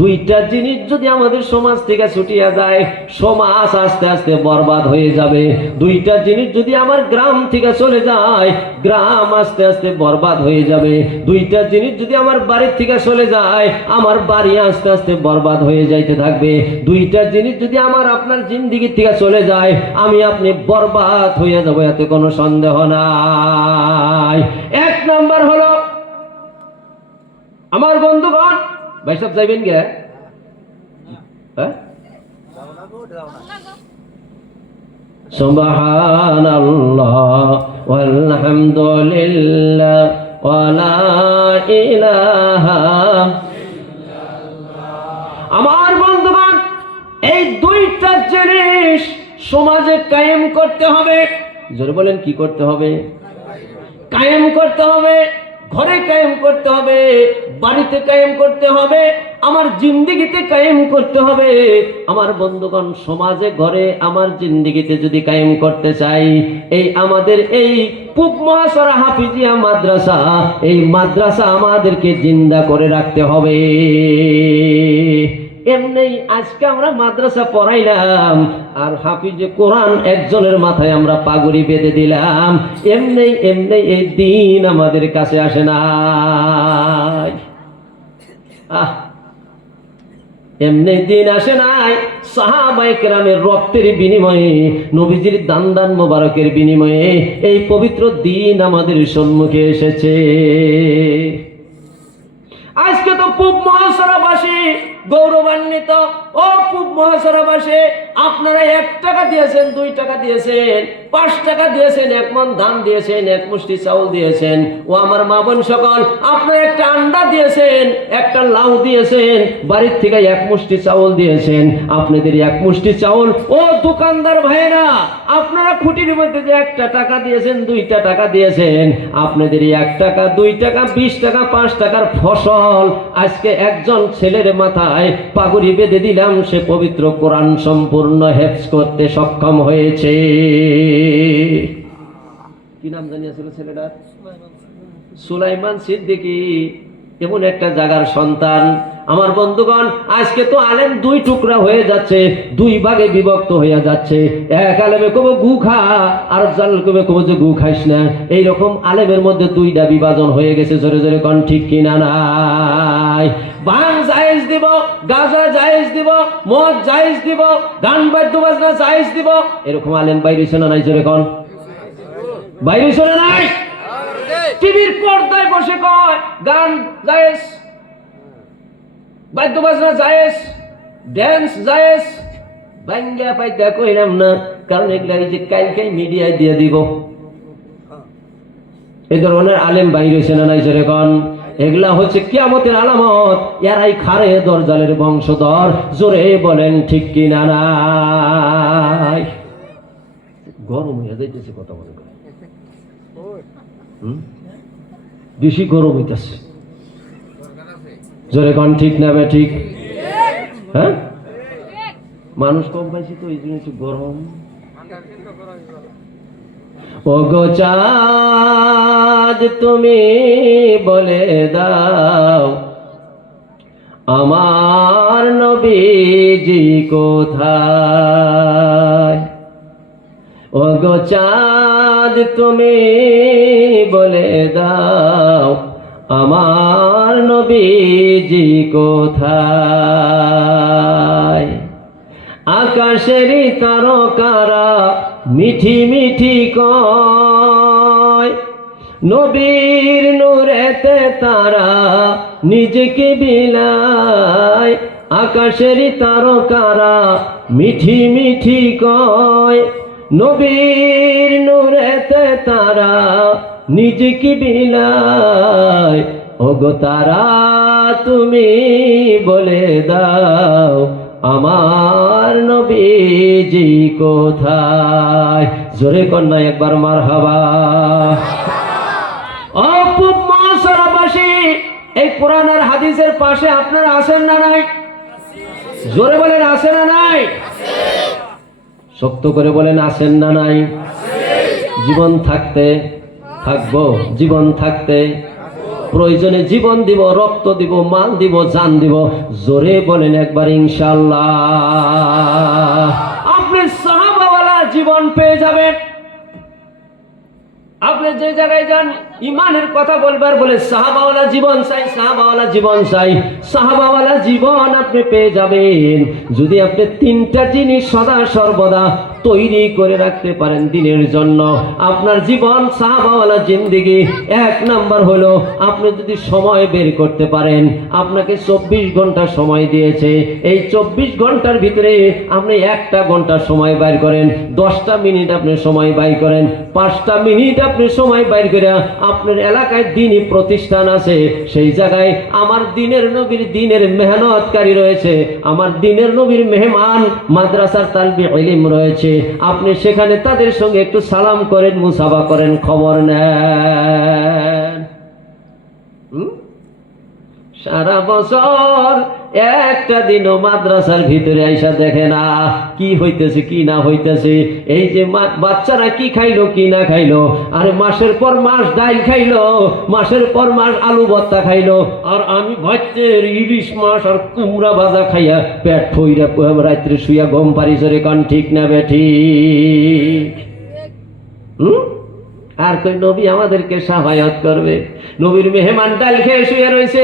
দুইটা জিনিস যদি আমাদের সমাজ থেকে ছুটিয়া যায়, সমাজ আস্তে আস্তে বরবাদ হয়ে যাবে। দুইটা জিনিস যদি আমার গ্রাম থেকে চলে যায়, গ্রাম আস্তে আস্তে বরবাদ হয়ে যাবে। দুইটা জিনিস যদি আমার বাড়ির থেকে চলে যায়, আমার বাড়ি আস্তে আস্তে বরবাদ হয়ে যাইতে থাকবে। দুইটা জিনিস যদি আমার আপনার জিন্দেগি থেকে চলে যায়, আমি আপনি বরবাদ হয়ে যাব, এতে কোনো সন্দেহ নাই। এক নাম্বার হলো আমার বন্ধুগণ, ভাই সব যাইবেন গে? সুবহানাল্লাহ ওয়ালহামদুলিল্লাহ ওয়া লা ইলাহা ইল্লাল্লাহ। আমার বন্ধুগণ, এই দুইটা জিনিস সমাজে কায়েম করতে হবে। জোরে বলেন কি করতে হবে? কায়েম করতে হবে। ঘরে কায়েম করতে হবে, বাড়িতে কায়েম করতে হবে, আমার জিন্দেগিতে কায়েম করতে হবে। আমার বন্ধুগণ, সমাজে, ঘরে, আমার জিন্দেগিতে যদি কায়েম করতে চাই, এই আমাদের এই পূব মহাসরা হাফিজিয়া মাদ্রাসা, এই মাদ্রাসা আমাদেরকে জিন্দা করে রাখতে হবে। এমনি আজকে আমরা মাদ্রাসা পড়াইলাম আর হাফিজে কোরআন একজনের মাথায় আমরা পাগড়ি বেঁধে দিলাম, এমনি এমনি এই দিন আমাদের কাছে আসে না। এমনি দিন আসে নাই। সাহাবায়ে কেরামের রক্তের বিনিময়ে, নবীজির দান দান মোবারকের বিনিময়ে এই পবিত্র দিন আমাদের সম্মুখে এসেছে। আজকে তো পূব মহাসরাবাসী গৌরবান্বিত। ও পূব মহাসরাবাসী, আপনারা 1 টাকা দিয়েছেন, 2 টাকা দিয়েছেন, 5 টাকা দিয়েছেন, 1 মণ ধান দিয়েছেন, 1 মুষ্টি চাউল দিয়েছেন। ও আমার মা বোন সকল, আপনারা একটা আন্ডা দিয়েছেন, একটা লাউ দিয়েছেন, বাড়ির থেকে 1 মুষ্টি চাউল দিয়েছেন। আপনাদের 1 মুষ্টি চাউল, ও দোকানদার ভাইরা, আপনারা খুঁটির মধ্যে যে 1টা টাকা দিয়েছেন, 2টা টাকা দিয়েছেন, আপনাদের 1 টাকা, 2 টাকা, 20 টাকা, 5 টাকার ফসল আজকে একজন ছেলের মাথায় পাগড়ি বেঁধে দিলাম, সে পবিত্র কোরআন সম্পূর্ণ হেফজ করতে সক্ষম হয়েছে। কি নাম জানিয়েছিল ছেলেটার? সুলাইমান সিদ্দিকী এমন একটা জায়গার সন্তান। আমার বন্ধুগণ, আজকে তো আলেম দুই টুকরা হয়ে যাচ্ছে, দুই ভাগে বিভক্ত হয়ে যাচ্ছে। এক আলেমে কবে গু খা, আর জাল কবে কবে যে গু খাইস না। এইরকম আলেমের মধ্যে দুইটা বিভাজন হয়ে গেছে। জোরে জোরে কোন ঠিক কিনা নাই? ভাঙ জায়েজ দিব, গাঁজা জায়েজ দিব, মদ জায়েজ দিব, গান বাদ্য বাজনা জায়েজ দিব। এরকম আলেম বাইরেছে না নাই? জোরে কোন বাইরেছে না নাই? টিভির পর্দায় বসে কয় গান জায়েজ, বাদ্য বাজনা জায়েজ, ড্যান্স জায়েজ। বাঙ্গা পাইতা কইলাম না, কারণ এগুলা যে কালকে মিডিয়ায় দিয়ে দিব। এই ধরনের আলেম বাইর হয়েছে না নাই? জোরে কোন। এগুলা হচ্ছে কিয়ামতের আলামত। এরাই খারে দরজালের বংশধর। জোরে বলেন ঠিক কিনা নাই? গরম হয়ে যাইতেছে কথা মনে করে, বেশি গরম হইতেছে। জোরে কোন ঠিক না বে ঠিক? হ্যাঁ, মানুষ কম পাইছি তো এই জন্য একটু গরম। ওগো চাঁদ তুমি বলে দাও আমার নবীজি কোথায়? ওগো চাঁদ তুমি বলে দাও আমার নবীজি কোথায়? আকাশেরই তারকারা মিঠি মিঠি কয় নবীর নূরেতে তারা নিজেকে বিলায়। আকাশেরই তারকারা মিঠি মিঠি কয় নবীর নূরেতে তারা নিজেকে বিলায়। ওগো তারা তুমি বলে দাও আমার নবীজি কোথায়? জোরে কন্যা একবার মারহাবা। ও পূব মহাসরাবাসী, এই কোরআন আর হাদিসের পাশে আপনারা আছেন না নাই? জোরে বলেন আছেন না নাই? শক্ত করে বলেন আছেন না নাই? জীবন থাকতে থাকবো, জীবন থাকতে প্রয়োজনে জীবন দিব, রক্ত দিব, মাল দিব, জান দিব। জোরে বলেন একবার ইনশাআল্লাহ। আপনি সাহাবাওয়ালা জীবন পেয়ে যাবেন। আপনি যে জায়গায় যান ইমানের কথা বলবার বলে সাহাবাওয়ালা জীবন চাই, সাহাবাওয়ালা জীবন চাই, সাহাবাওয়ালা জীবন আপনি পেয়ে যাবেন যদি আপনি তিনটা জিনিস সদা সর্বদা তৈরি করে রাখতে পারেন দিনের জন্য। আপনার জীবন সাহাবাওয়ালা জিন্দেগি। এক নাম্বার হলো আপনি যদি সময় বের করতে পারেন। আপনাকে 24 ঘন্টা সময় দিয়েছে, এই 24 ঘন্টার ভিতরে আপনি 1টা ঘন্টা সময় বাইর করেন, 10টা মিনিট আপনি সময় বাইর করেন, 5টা মিনিট আপনি সময় বাইর করে আপনার এলাকায় দ্বীনি প্রতিষ্ঠান আছে, সেই জায়গায় আমার দ্বীনের নবীর দ্বীনের মেহনতকারী রয়েছে, আমার দ্বীনের নবীর মেহমান মাদ্রাসার তালবে ইলম রয়েছে, আপনি সেখানে তাদের সঙ্গে একটু সালাম করেন, মুসাফা করেন, খবর নেন। সারা বছর একটা দিনও মাদ্রাসার ভিতরে আইসা দেখে না কি হইতেছে কি না হইতেছে। এই যে বাচ্চারা কি খাইলো কি না খাইলো, আরে মাসের পর মাস ডাল খাইলো, মাসের পর মাস আলু ভর্তা খাইলো, আর আমি ভাতের ইলিশ মাছ আর কুমড়া ভাজা খাইয়া পেট ফইরা রাত্রে শুইয়া ঘুম পারি। জোরে কান ঠিক না বেঠিক? আর কই নবী আমাদেরকে সাহায্য করবে? নবীর মেহমান ডাল খেয়ে শুয়ে রয়েছে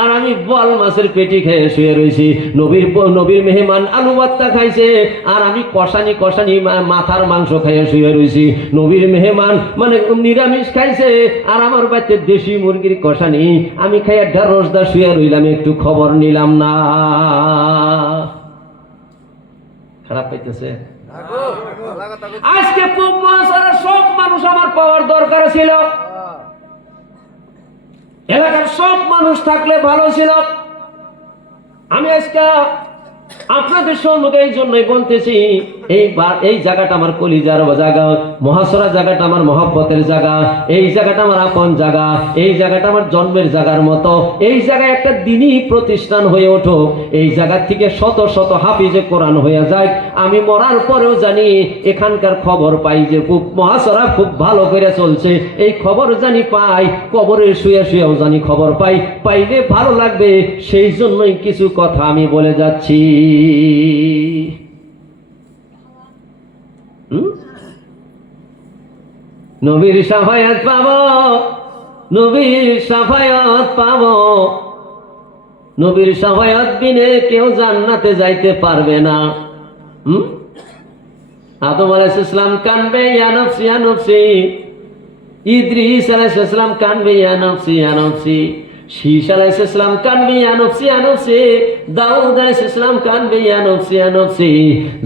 আর আমি বল মাছের পেটি খেয়ে শুয়ে রয়েছি। নবীর মেহমান আলু ভর্তা খাইছে আর আমি কষানি কষানি মাথার মাংস খাইয়ে শুয়ে রয়েছি। নবীর মেহমান মানে নিরামিষ খাইছে আর আমার বাড়িতে দেশি মুরগির কষানি আমি খাইয়া ঢারসদা শুয়ে রইলাম, একটু খবর নিলাম না। খারাপ পাইতেছে? আজকে পূব মহাসড়কের সব মানুষ আমার পাওয়ার দরকার ছিল, এলাকার সব মানুষ থাকলে ভালো ছিল। আমি আজকে আপনাদের সম্মুখে এই জন্যই বলতেছি, এই জায়গাটা আমার কলিজার জায়গা, মহাসরা জায়গাটা আমার মহব্বতের জায়গা, এই জায়গাটা আমার আপন জায়গা, এই জায়গাটা আমার জন্মের জায়গার মতো। এই জায়গায় একটা দিনই প্রতিষ্ঠান হয়ে ওঠো, এই জায়গা থেকে শত শত হাফিজে কোরআন হয়ে যায়। আমি মরার পরেও জানি এখানকার খবর পাই যে খুব মহাসরা খুব ভালো করে চলছে, এই খবর জানি পাই, কবরে শুয়ে শুয়েও জানি খবর পাই, পাইলে ভালো লাগবে, সেই জন্যই কিছু কথা আমি বলে যাচ্ছি। নবীর শাফায়াত পাবো, নবীর শাফায়াত পাবো, নবীর শাফায়াত বিনে কেউ জান্নাতে যাইতে পারবে না। আদম আলাইহিস সালাম কানবে ইয়া নফসি ইয়া নফসি, ইদ্রিস আলাইহিস সালাম কানবে ইয়া নফসি ইয়া নফসি, শীশ আলাইহিস সালাম কানবে ইয়া নফসি ইয়া নফসি, দাউদ আলাইহিস সালাম কানবে ইয়া নফসি ইয়া নফসি।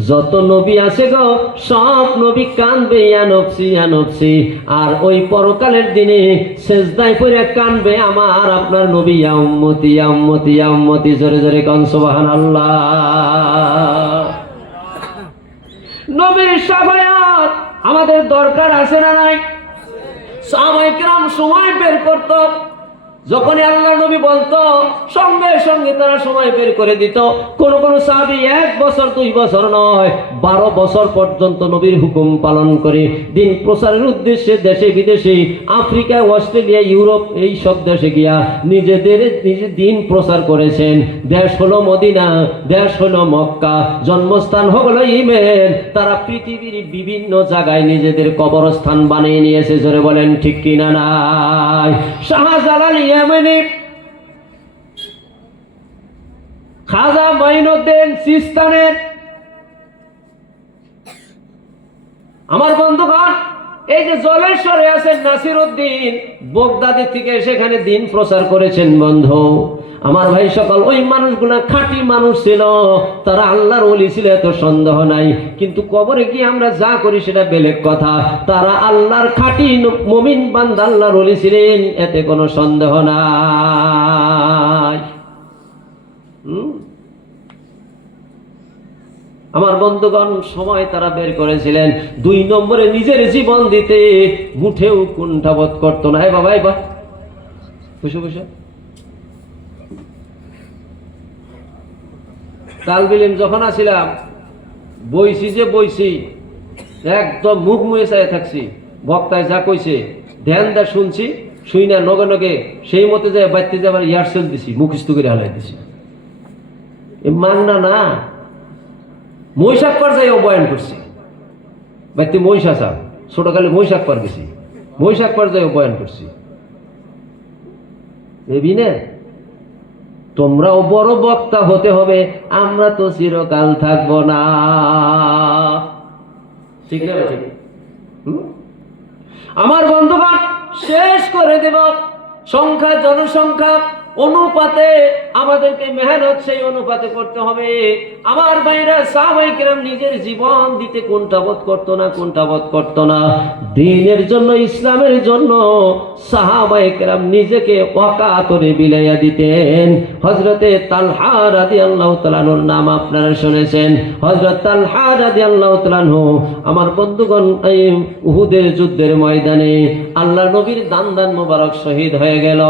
যত নবী আছে গো সব নবী কানবে ইয়া নফসি ইয়া নফসি। আর ওই পরকালের দিনে সেজদায় পড়ে কানবে আমার আপনার নবী, ইয়া উম্মতি ইয়া উম্মতি ইয়া উম্মতি। জোরে জোরে কান সুবহানাল্লাহ। নবীর শাফায়াত আমাদের দরকার আছে না নাই? সাহাবায়ে কেরাম সময় বের করত, যখনই আল্লাহ নবী বলতো সঙ্গে সঙ্গে তারা সময় বের করে দিত। কোন কোন সাহাবী 1 বছর 2 বছর নয় 12 বছর পর্যন্ত নবীর হুকুম পালন করে দিন প্রচারের উদ্দেশ্যে দেশে বিদেশে, আফ্রিকা, অস্ট্রেলিয়া, ইউরোপ এই সব দেশে গিয়া নিজে দিন প্রচার করেছেন। দেশ হলো মদিনা, দেশ হলো মক্কা, জন্মস্থান হলো ইমেন। তারা পৃথিবীর বিভিন্ন জায়গায় নিজেদের কবরস্থান বানিয়ে নিয়েছে। জোরে বলেন ঠিক কিনা নাই? শাহজালাল ইয়ামানি, খাজা মাইনুদ্দিন সিস্তানের, আমার বন্ধুগণ এই যে জলেশ্বরে আছেন নাসিরউদ্দিন, বগদাদি থেকে সেখানে দিন প্রচার করেছেন। বন্ধু আমার ভাই সকল, ওই মানুষগুলা খাঁটি মানুষ ছিল, তারা আল্লাহর ওলি ছিল, এত সন্দেহ নাই। কিন্তু কবরে গিয়ে আমরা যা করি সেটা বেলেগ কথা। তারা আল্লাহর খাঁটি মুমিন বান্দা, আল্লাহর ওলি ছিলেন, এতে কোনো সন্দেহ নাই। আমার বন্ধুগণ সময় তারা বের করেছিলেন 2 নম্বরে নিজের জীবন দিতে, মুঠেও কুণ্ঠাবোধ করতো না। বাবা এবার বসে বসে তালবিলিম যখন আসিলাম বইছি একদম মুখ মুয়ে চাই থাকছি, বক্তায় যা কইছে ধ্যান দা শুনছি, শুই না নগে নগে সেই মতে যায় বাড়তে যে আবার ইয়ারসেল দিছি, মুখস্থ করে হালাই দিছি। মান্না না মহিষাক পার যাই বয়ান করছি, বাড়তে মহিষা সাহ ছোটকালে মহিষাক পার গেছি, মহিষাক পার যাই বয়ান করছি। এবি না তোমরাও বড় বক্তা হতে হবে, আমরা তো চিরকাল থাকবো না। ঠিক না? ঠিক। আমার বন্ধুগণ শেষ করে দেব, সংখ্যা জনসংখ্যা অনুপাতে আমাদেরকে মেহনত সেই অনুপাতে করতে হবে। আমার ভাইরা সাহাবায়ে কেরাম নিজের জীবন দিতে কুণ্ঠাবোধ করতো না। দ্বীনের জন্য, ইসলামের জন্য সাহাবায়ে কেরাম নিজেকে ওয়াকাতরে বিলাইয়া দিতেন। হযরতে তালহা রাদিয়াল্লাহু তাআলা আনহুর নাম আপনারা শুনেছেন। হযরত তালহা রাদিয়াল্লাহু তাআলা আনহু আমার বন্ধুগণ এই উহুদের যুদ্ধের ময়দানে আল্লাহ নবীর দান মোবারক শহীদ হয়ে গেল।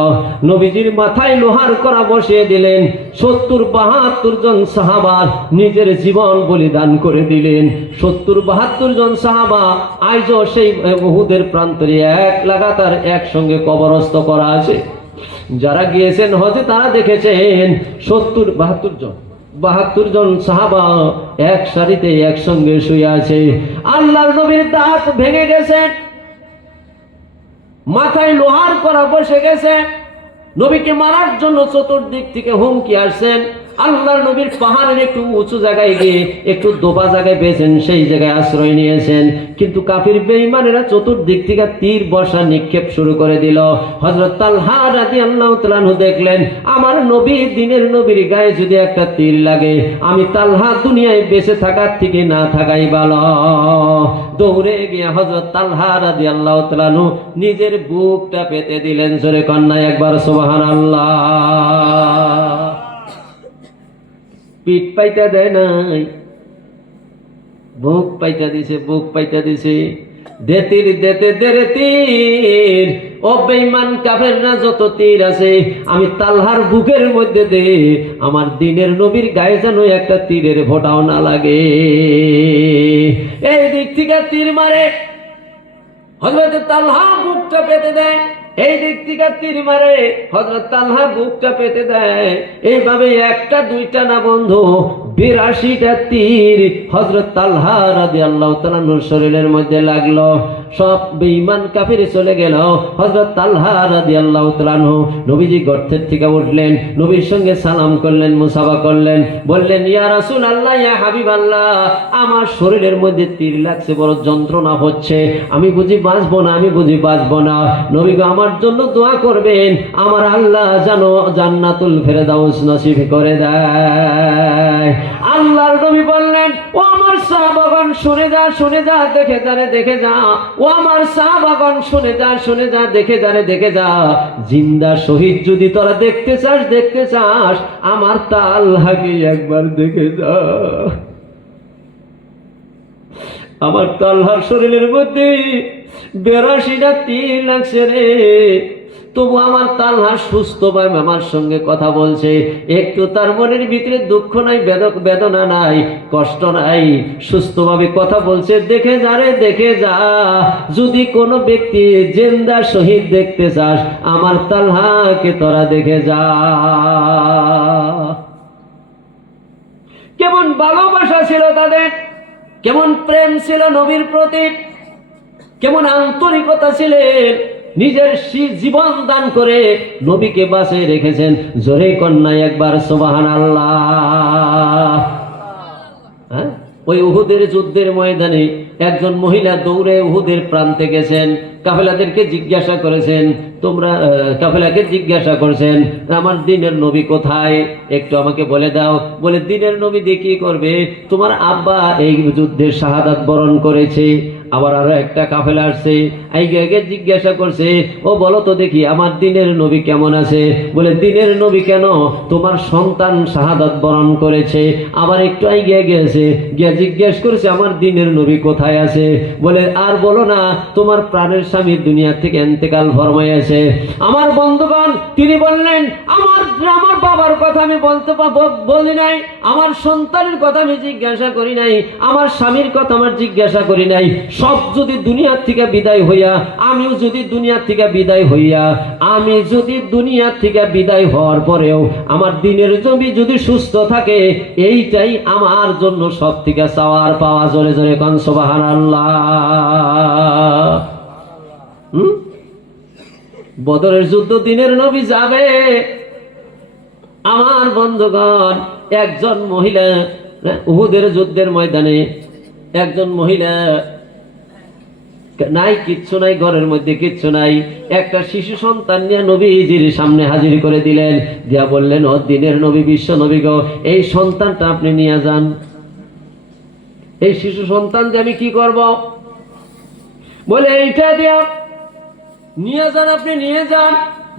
নবীজির মাথায় লোহার করা বসিয়ে দিলেন। 70-72 জন সাহাবা নিজের জীবন বলিদান করে দিলেন। 70-72 জন সাহাবা আজও সেই উহুদের প্রান্তরে লাগাতার একসঙ্গে কবরস্থ করা আছে। যারা গিয়েছেন হজে তারা দেখেছেন 70-72 জন সাহাবা এক সারিতে একসঙ্গে শুয়ে আছে। আল্লাহর নবীর দাঁত ভেঙে গেছে, মাথায় লোহার করা বসে গেছে। নবীকে মারার জন্য চতুর্দিক থেকে হুমকি আসছেন। আল্লাহর নবীর পাহাড়ের একটু উঁচু জায়গায় গিয়ে একটু দোবা জায়গায় পেয়েছেন, সেই জায়গায় আশ্রয় নিয়েছেন। কিন্তু কাফির বেঈমানেরা চতুর্দিক থেকে তীর বর্ষা নিক্ষেপ শুরু করে দিল। হযরত তালহা রাদিয়াল্লাহু তাআলা আনহু দেখলেন, আমার নবী দ্বীনের নবীর গায়ে যদি একটা তীর লাগে, আমি তালহা দুনিয়ায় বেঁচে থাকার থেকে না থাকাই ভালো। দৌড়ে গিয়ে হযরত তালহা রাদিয়াল্লাহু তাআলা আনহু নিজের বুকটা পেতে দিলেন। জোরে কন্যা একবার সুবহানাল্লাহ। পিঠ পাইতে দেয় নাই, বুক পাইতা দিছে, বুক পাইতা দিছে। দেতির দেতে দেরে তীর, ও বেঈমান কাফেররা যত তীর আছে আমি তালহার বুকের মধ্যে দে, আমার দিনের নবীর গায়ে যেন একটা তীরের ফোঁটাও না লাগে। এই দিক থেকে তীর মারে, হযরত তালহা বুকটা পেতে দেয়। এই দিক থেকে তীর মারে, হযরত তালহা বুকটা পেতে দেয়। এইভাবে একটা দুইটা না বন্ধু, 82টা তীর হযরত তালহা রাদিয়াল্লাহু তাআলা নূর শরীরের মধ্যে লাগলো। সব বেঈমান কাফির চলে গেল। হযরত তালহা রাদিয়াল্লাহু তাআলা নবীজি গর্তের থেকে উঠলেন, নবীর সঙ্গে সালাম করলেন, মুসাফা করলেন, বললেন ইয়া রাসূলুল্লাহ, ইয়া হাবিবাল্লাহ, আমার শরীরের মধ্যে তীর লাগছে, বড় যন্ত্রণা হচ্ছে, আমি বুঝি বাঁচবো না, আমি বুঝি বাঁচবো না। নবী গো আমার জন্য দোয়া করবেন, আমার আল্লাহ যেন জান্নাতুল ফেরদাউস নসিব করে দেয়। আল্লাহর নবী বললেন, ও আমার সাহাবাগণ শুনে যা, শুনে যা, দেখে যা রে দেখে যা। ও আমার সাহাবাগণ শুনে যা, শুনে যা, দেখে যা রে দেখে যা। জিন্দা শহীদ যদি তোরা দেখতে চাস, দেখতে চাস, আমার তালহাকে একবার দেখে যা। আমার তালহার শরীরের মধ্যে 82টা তীর লাগছে রে, তবু আমার তালহা সুস্থ ভাবে আমার সঙ্গে কথা বলছে, একটু তার মনের ভিতরে দুঃখ নাই, বেদনা নাই, কষ্ট নাই, সুস্থভাবে কথা বলছে। দেখে যা রে দেখে যা, যদি কোনো ব্যক্তি জিন্দা শহীদ দেখতে চাস, আমার তালহাকে তোরা দেখে যা। কেমন ভালোবাসা ছিল তাদের, কেমন প্রেম ছিল নবীর প্রতি, কেমন আন্তরিকতা ছিলেন, নিজের জীবন দান করে নবীকে বাঁচিয়ে রেখেছেন। জোরে কন্যা একবার সুবহানাল্লাহ। হ্যাঁ, ওই উহুদের যুদ্ধের ময়দানে একজন মহিলা দৌড়ে উহুদের প্রান্তে গেছেন, কাফেলাদেরকে জিজ্ঞাসা করেছেন, তোমরা কাফেলাকে জিজ্ঞাসা করছেন আমার দিনের নবী কোথায়, একটু আমাকে বলে দাও। বলে দিনের নবী দিয়ে কি করবে, তোমার আব্বা এই যুদ্ধে শাহাদাত বরণ করেছে। আবার আরো একটা কাফেলা আসছে, আগে আগে জিজ্ঞাসা করছে, ও বলো তো দেখি আমার দিনের নবী কেমন আছে। বলে দিনের নবী কেন, তোমার সন্তান শাহাদাত বরণ করেছে। আবার একটু আগে আগে আছে, গিয়া জিজ্ঞেস করছে আমার দিনের নবী কোথায় আছে। বলে আর বলো না, তোমার প্রাণের স্বামী দুনিয়া থেকে ইন্তেকাল ফরমাইয়াছে। আমার বন্ধুগণ, তিনি বললেন আমার বাবার কথা আমি বলি নাই, আমার সন্তানের কথা আমি জিজ্ঞাসা করি নাই, আমার স্বামীর কথা আমার জিজ্ঞাসা করি নাই। সব যদি দুনিয়া থেকে বিদায় হইয়া, আমিও যদি দুনিয়া থেকে বিদায় হইয়া, আমি যদি দুনিয়া থেকে বিদায় হওয়ার পরেও আমার দিনের নবী যদি সুস্থ থাকে, এইটাই আমার জন্য সব থেকে চাওয়ার পাওয়া। জোরে জোরে কোন সুবহানাল্লাহ। বদরের যুদ্ধ দিনের নবী যাবে। আমার বন্ধুগণ, একজন মহিলা উহুদের যুদ্ধের ময়দানে, একজন মহিলা নাই, কিচ্ছু নাই, ঘরের মধ্যে কিচ্ছু নাই, একটা শিশু সন্তান নিয়ে নবীজির সামনে হাজির করে দিলেন, দিয়া বললেন ও দিনের নবী, বিশ্ব নবী গো, এই সন্তানটা আপনি নিয়ে যান। এই শিশু সন্তান দিয়ে আমি কি করব? বলে এইটা দিয়া নিয়ে যান, আপনি নিয়ে যান,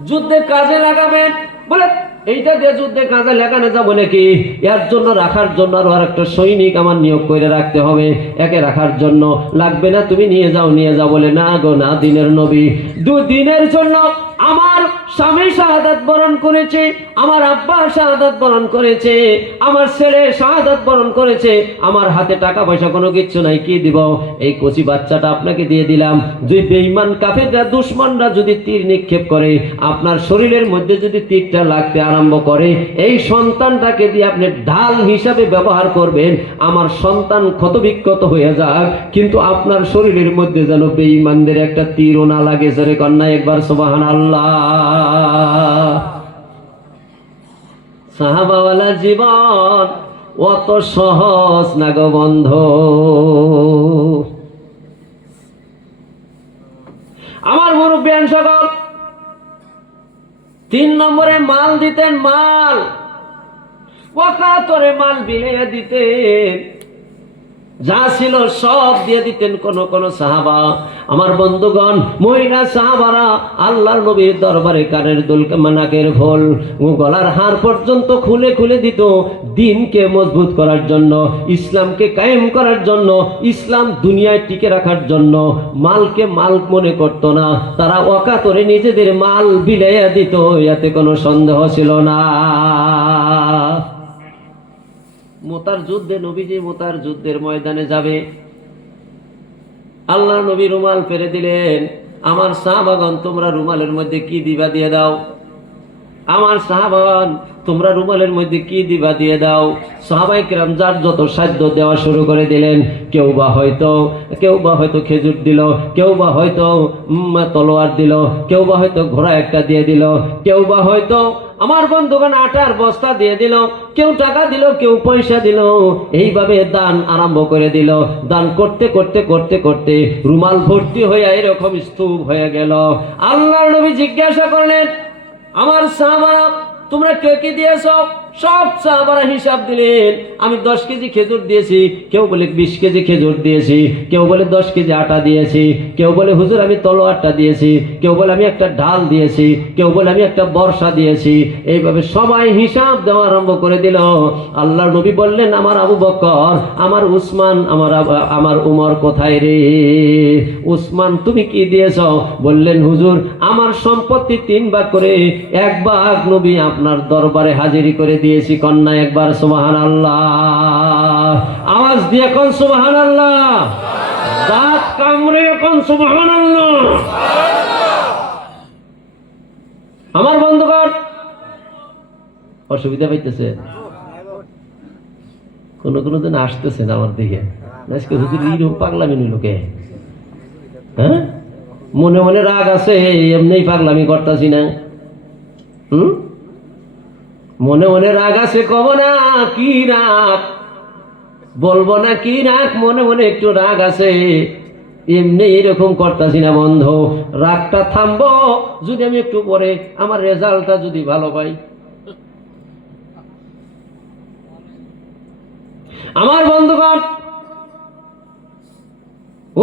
যুদ্ধে কাজে লাগাবেন। বলে এইটা দিয়ে যুদ্ধে কাজে লাগানো যাবো নাকি? এর জন্য রাখার জন্য আরো একটা সৈনিক আমার নিয়োগ করে রাখতে হবে, একে রাখার জন্য লাগবে না, তুমি নিয়ে যাও, নিয়ে যাও। বলে না গো না, দিনের নবী, 2 দিনের জন্য আমার স্বামী শাহাদাত বরণ করেছে, আমার আব্বা শাহাদাত বরণ করেছে, আমার ছেলে শাহাদাত বরণ করেছে, আমার হাতে টাকা পয়সা কোনো কিচ্ছু নাই, কি দিব? এই কচি বাচ্চাটা আপনাকে দিয়ে দিলাম। যদি বেঈমান কাফেররা, দুশমনরা যদি তীর নিক্ষেপ করে, আপনার শরীরের মধ্যে যদি তীরটা লাগতে আরম্ভ করে, এই সন্তানটাকে দিয়ে আপনি ঢাল হিসাবে ব্যবহার করবেন। আমার সন্তান ক্ষতবিক্ষত হয়ে যাক, কিন্তু আপনার শরীরের মধ্যে যেন বেঈমানদের একটা তীরও না লাগে। জোরে কন্যা একবার সুবহানাল্লাহ। সাহাবাওয়ালা জীবন অত সহজ না গো বন্ধু। আমার মুরব্বিয়ান সকল 3 নম্বরে মাল দিতেন, মাল ওয়াকাতরে মাল বিলিয়ে দিতেন। যা ছিল সব দিয়ে দিতেন কোন কোন সাহাবা। আমার বন্ধুগণ, মহিলা সাহাবারা আল্লাহর নবীর দরবারে কানের দুল, নাকের ফুল, গলার হার পর্যন্ত খুলে খুলে দিত, দিনকে মজবুত করার জন্য, ইসলামকে কায়েম করার জন্য, ইসলাম দুনিয়ায় টিকে রাখার জন্য। মালকে মাল মনে করতো না, তারা অকাতরে নিজেদের মাল বিলাইয়া দিত, এতে কোনো সন্দেহ ছিল না। মুতার যুদ্ধে নবীজি মুতার যুদ্ধের ময়দানে যাবে, আল্লাহ নবী রুমাল ফেলে দিলেন। আমার সাহাবাগণ, তোমরা রুমালের মধ্যে কি দিবা দিয়ে দাও। আমার সাহাবাগণ, তোমরা রুমালের মধ্যে কি দিবা দিয়ে দাও। সাহাবাই কিরাম যার যত সাধ্য দেওয়া শুরু করে দিলেন। কেউ বা হয়তো খেজুর দিল, কেউ বা হয়তো তলোয়ার দিল, কেউ বা হয়তো ঘোড়া একটা দিয়ে দিল, কেউ বা হয়তো আমার বন্ধুগণ আটার বস্তা দিয়ে দিল, কেউ টাকা দিল, কেউ পয়সা দিল। এইভাবে দান আরম্ভ করে দিল। দান করতে করতে করতে করতে রুমাল ভর্তি হয়ে এরকম স্তূপ হয়ে গেল। আল্লাহর নবী জিজ্ঞাসা করলেন, আমার সাহাবারা, তোমরা কে কি দিয়েছ? সব সাহাবারা হিসাব দিলেন। আমি 10 কেজি খেজুর দিয়েছি, কেউ বলে 20 কেজি খেজুর দিয়েছি, কেউ বলে 10 কেজি আটা দিয়েছি, কেউ বলে হুজুর আমি তলোয়ারটা দিয়েছি, কেউ বলে আমি একটা ঢাল দিয়েছি, কেউ বলে আমি একটা বর্ষা দিয়েছি। এইভাবে সবাই হিসাব দেওয়া আরম্ভ করে দিল। আল্লাহর নবী বললেন, আমার আবু বকর, আমার উসমান, আমার উমর কোথায় রে? উসমান তুমি কি দিয়েছ? বললেন, হুজুর আমার সম্পত্তি 3 ভাগ করে 1 ভাগ নবী আপনার দরবারে হাজিরি করে দিয়েছি। কন্যা একবার সুবহানাল্লাহ, আওয়াজ দিয়ে কোন সুবহানাল্লাহ, দাঁত কামড়ে কোন সুবহানাল্লাহ। আমার বন্ধুগণ, অসুবিধা পাইতেছে? কোন কোন দিন আসতেছেন আমার দিকে, আজকে হুজুর এইরকম পাগলামি লোকে, হ্যাঁ মনে মনে রাগ আছে, এমনি পাগলামি করতেছি না। মনে মনে রাগ আছে, কব না কি রাগ, বলবো না কি রাগ, মনে মনে একটু রাগ আছে, এমনি এরকম করতেছি না। বন্ধু, রাগটা থামবো যদি আমি একটু পরে আমার রেজাল্টটা যদি ভালো পাই। আমার বন্ধুগণ,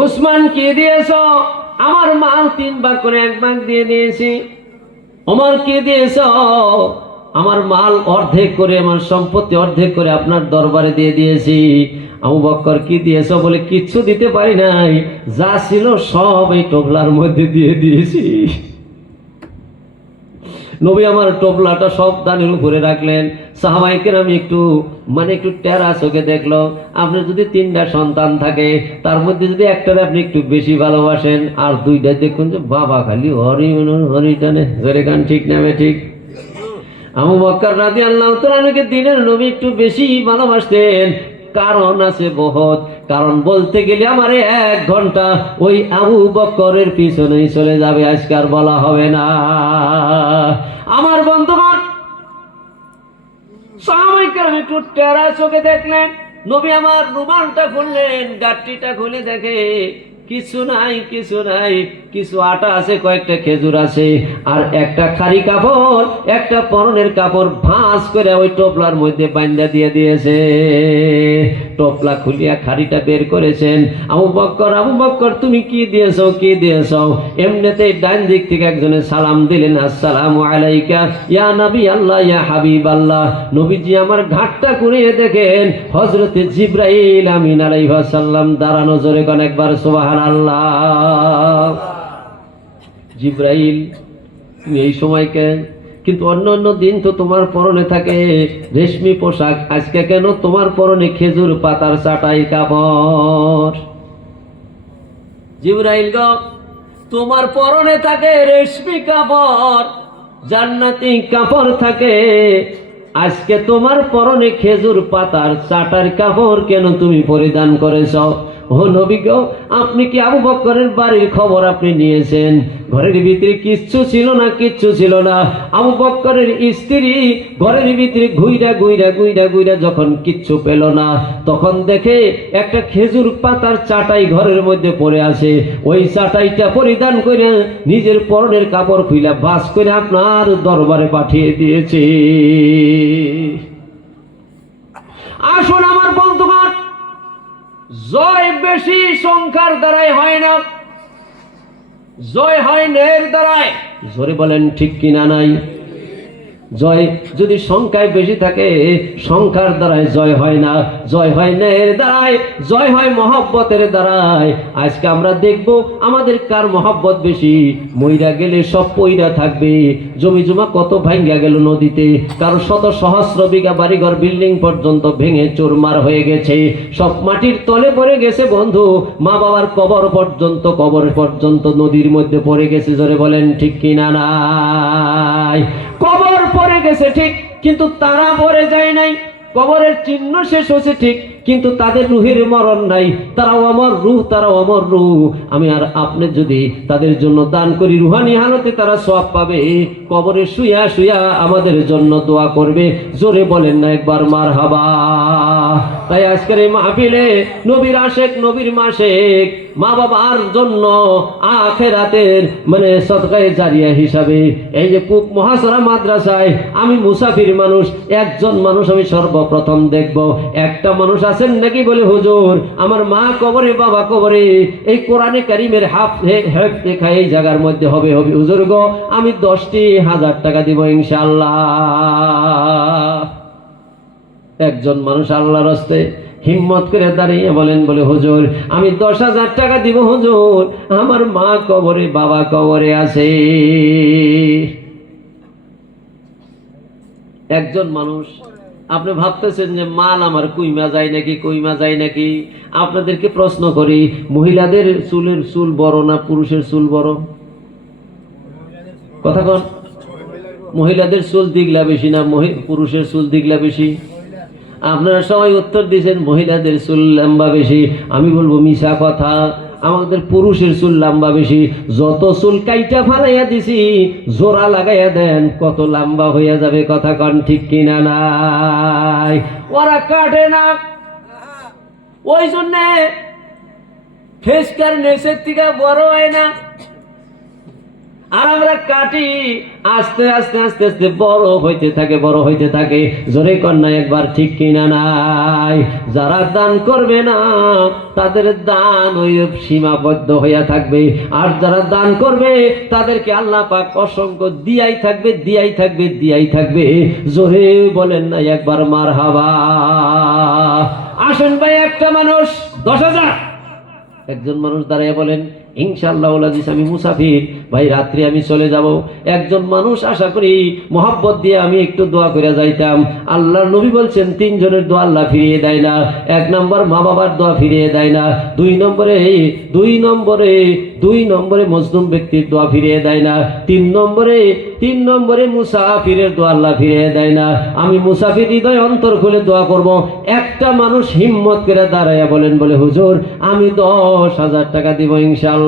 উসমান কি দিয়েছ? আমার মাল 3 ভাগ করে 1 ভাগ দিয়ে দিয়েছি। ওমর কি দিয়েছ? আমার মাল অর্ধেক করে, আমার সম্পত্তি অর্ধেক করে আপনার দরবারে দিয়ে দিয়েছি। আবু বকর কি দিয়েছ? বলে কিচ্ছু দিতে পারি নাই, যা ছিল সব এই টোপলার মধ্যে দিয়ে দিয়েছি। নবী আমার টোপলাটা সব দানের উপরে রাখলেন। সাহাবায়ে কেরাম একটু টেরা চোখে দেখলো। আপনার যদি 3টা সন্তান থাকে, তার মধ্যে যদি একটারে আপনি একটু বেশি ভালোবাসেন, আর 2টা দেখুন যে বাবা খালি হরি টানে, জোরে গান ঠিক নামে ঠিক। আবু বকর রাদিয়াল্লাহু তাআলা আনহুকে দিনের নবী একটু বেশি ভালোবাসতেন। কারণ আছে বহুত, কারণ বলতে গেলে আমার 1 ঘন্টা ওই আবু বকরের পিছনেই চলে যাবে, আজকে আর বলা হবে না। আমার বন্ধুগণ, সাহাবায়ে কেরাম একটু টেরা চোখে দেখলেন। নবী আমার রুমালটা খুললেন, গাঁটটিটা খুলে দেখে কিছু নাই, কিছু আটা আছে, কয়েকটা খেজুর আছে, আর একটা খালি কাপড়, একটা পরনের কাপড় ভাঁজ করে ওই টোপলার মধ্যে বাঁধা দিয়ে দিয়েছে। টোপলা খুলিয়া খাড়িটা বের করেছেন। আবু বকর তুমি কি দিয়েছ? এমনিতেই ডান দিক থেকে একজনে সালাম দিলেন, আসসালামু আলাইকা ইয়া নবী আল্লাহ, ইয়া হাবিব আল্লাহ। নবীজি আমার ঘাটটা ঘুরিয়ে দেখেন হযরতে জিবরাইল আমিন আলাইহিস সালাম দাঁড়ানো। জোরে কোন একবার সুবহানাল্লাহ। জিবরাইল, তুমি এই সময় কেন? কিন্তু অন্য দিন তো তোমার পরনে থাকে রেশমি পোশাক, আজকে কেন তোমার পরনে খেজুর পাতার চাটাই কাপড়? জিবরাইল গো, তোমার পরনে থাকে রেশমি কাপড়, জান্নাতি কাপড় থাকে, আজকে তোমার পরনে খেজুর পাতার চাটার কাপড় কেন তুমি পরিধান করেছ? ও নবী গো, আপনি কি আবু বকরের বাড়ির খবর আপনি নিয়েছেন? ঘরের ভিতরে কিচ্ছু ছিল না। আবু বকরের স্ত্রী ঘরের ভিতরে ঘুইরা যখন কিচ্ছু পেল না, তখন দেখে একটা খেজুর পাতার চাটাই ঘরের মধ্যে পড়ে আছে। ওই চাটাইটা পরিধান করে নিজের পরনের কাপড় খুইলা ভাঁজ করে আপনার দরবারে পাঠিয়ে দিয়েছে। আসুন আমার বন্ধুগণ, জয় বেশি সংখ্যার দ্বারাই হয় না, জয় হয় ন্যায়ের দ্বারায়। জোরে বলেন ঠিক কিনা নাই? জয় যদি সংখ্যায় বেশি থাকে, সংখ্যার দ্বারায় জয় হয় না, জয় হয় ন্যায়ের দ্বারায়, জয় হয় মহব্বতের দ্বারায়। আজকে আমরা দেখব আমাদের কার মহব্বত বেশি। মইরা গেলে সব পইরা থাকবে, জমি জমা কত ভাঙ্গা গেল নদীতে, কারো শত সহস্র বিঘা বাড়িঘর বিল্ডিং পর্যন্ত ভেঙে চুরমার হয়ে গেছে, সব মাটির তলে পড়ে গেছে বন্ধু। মা বাবার কবর পর্যন্ত নদীর মধ্যে পড়ে গেছে। জোরে বলেন ঠিক কিনা নাই? কবর পড়ে গেছে ঠিক, কিন্তু তারা মরে যায় নাই। কবরের চিহ্ন শেষ হয়েছে ঠিক, কিন্তু তাদের রুহের মরণ নাই। তারাও অমর রূহ, তারাও অমর রূহ। আমি আর আপনি যদি তাদের জন্য দান করি, রুহানি হালতে তারা সওয়াব পাবে। কবরে শুয়া শুয়া আমাদের জন্য দোয়া করবে। জোরে বলেন না একবার মারহাবা। তাই আজকের এই মাহফিলে নবীর আশেক, নবীর মাশেক, মা বাবার জন্য আখেরাতের সদকায়ে জারিয়া হিসাবে এই যে পূব মহাসরা মাদ্রাসায় আমি মুসাফির মানুষ, একজন মানুষ আমি সর্বপ্রথম দেখব। একটা মানুষ আছেন নাকি বলে, হুজুর আমার মা কবরে, বাবা কবরে, এই কোরআনে কারিমের হেফ লেখা এই জায়গার মধ্যে হবে হুজুর গো, আমি 10,000 টাকা দিব ইনশাআল্লাহ। একজন মানুষ আল্লাহর রাস্তায় হিম্মত করে দাঁড়িয়ে বলে হুজুর আমি 10,000 টাকা দিব হুজুর, আমার মা কবরে, বাবা কবরে আছে। একজন মানুষ। আপনি ভাবতেছেন যে মাল আমার কইমা যায় নাকি? আপনাদেরকে প্রশ্ন করি, মহিলাদের চুল বড় না পুরুষের চুল বড়? কথা কন। মহিলাদের চুল দিগলা বেশি না পুরুষের চুল দিগলা বেশি? আপনারা সবাই উত্তর দিয়েছেন মহিলাদের চুল লম্বা বেশি। আমি বলবো মিশা কথা, আমাদের পুরুষের চুল লম্বা বেশি। যত চুল কাইটা ফালাইয়া দিছি, জোড়া লাগাইয়া দেন, কত লম্বা হইয়া যাবে। কথা কন ঠিক কিনা নাই? ওরা কাটে না, ওই জন্য ফেসকার নেচের থেকে বড় হয় না। আর আমরা কাটি, আস্তে আস্তে আস্তে আস্তে বড় হইতে থাকে। জোরে কন্যা একবার ঠিক কিনা নাই? যারা দান করবে না তাদের দান ওই সীমাবদ্ধ হইয়া থাকবে, আর যারা দান করবে তাদেরকে আল্লাহ পাক অসংখ্য দিয়াই থাকবে। জোরে বলেন না একবার মারহাবা। আসেন ভাই, একটা মানুষ 10,000। একজন মানুষ দাঁড়িয়ে বলেন ইনশাআল্লাহ আমি মুসাফির ভাই, রাত্রে আমি চলে যাব। একজন মানুষ আশা করি মোহাব্বত দিয়ে আমি একটু দোয়া করে যাইতাম। আল্লাহর নবী বলছেন 3 জনের দোয়া আল্লাহ ফিরিয়ে দেয় না। 1 নম্বর মা বাবার দোয়া ফিরিয়ে দেয় না। 2 নম্বরে মজলুম ব্যক্তির দোয়া ফিরিয়ে দেয় না। 3 নম্বরে মুসাফিরের দোয়া আল্লাহ ফিরিয়ে দেয় না। আমি মুসাফির হৃদয় অন্তর খুলে দোয়া করব। একটা মানুষ হিম্মত করে দাঁড়াইয়া বলে হুজুর আমি 10,000 টাকা দিব ইনশাআল্লাহ।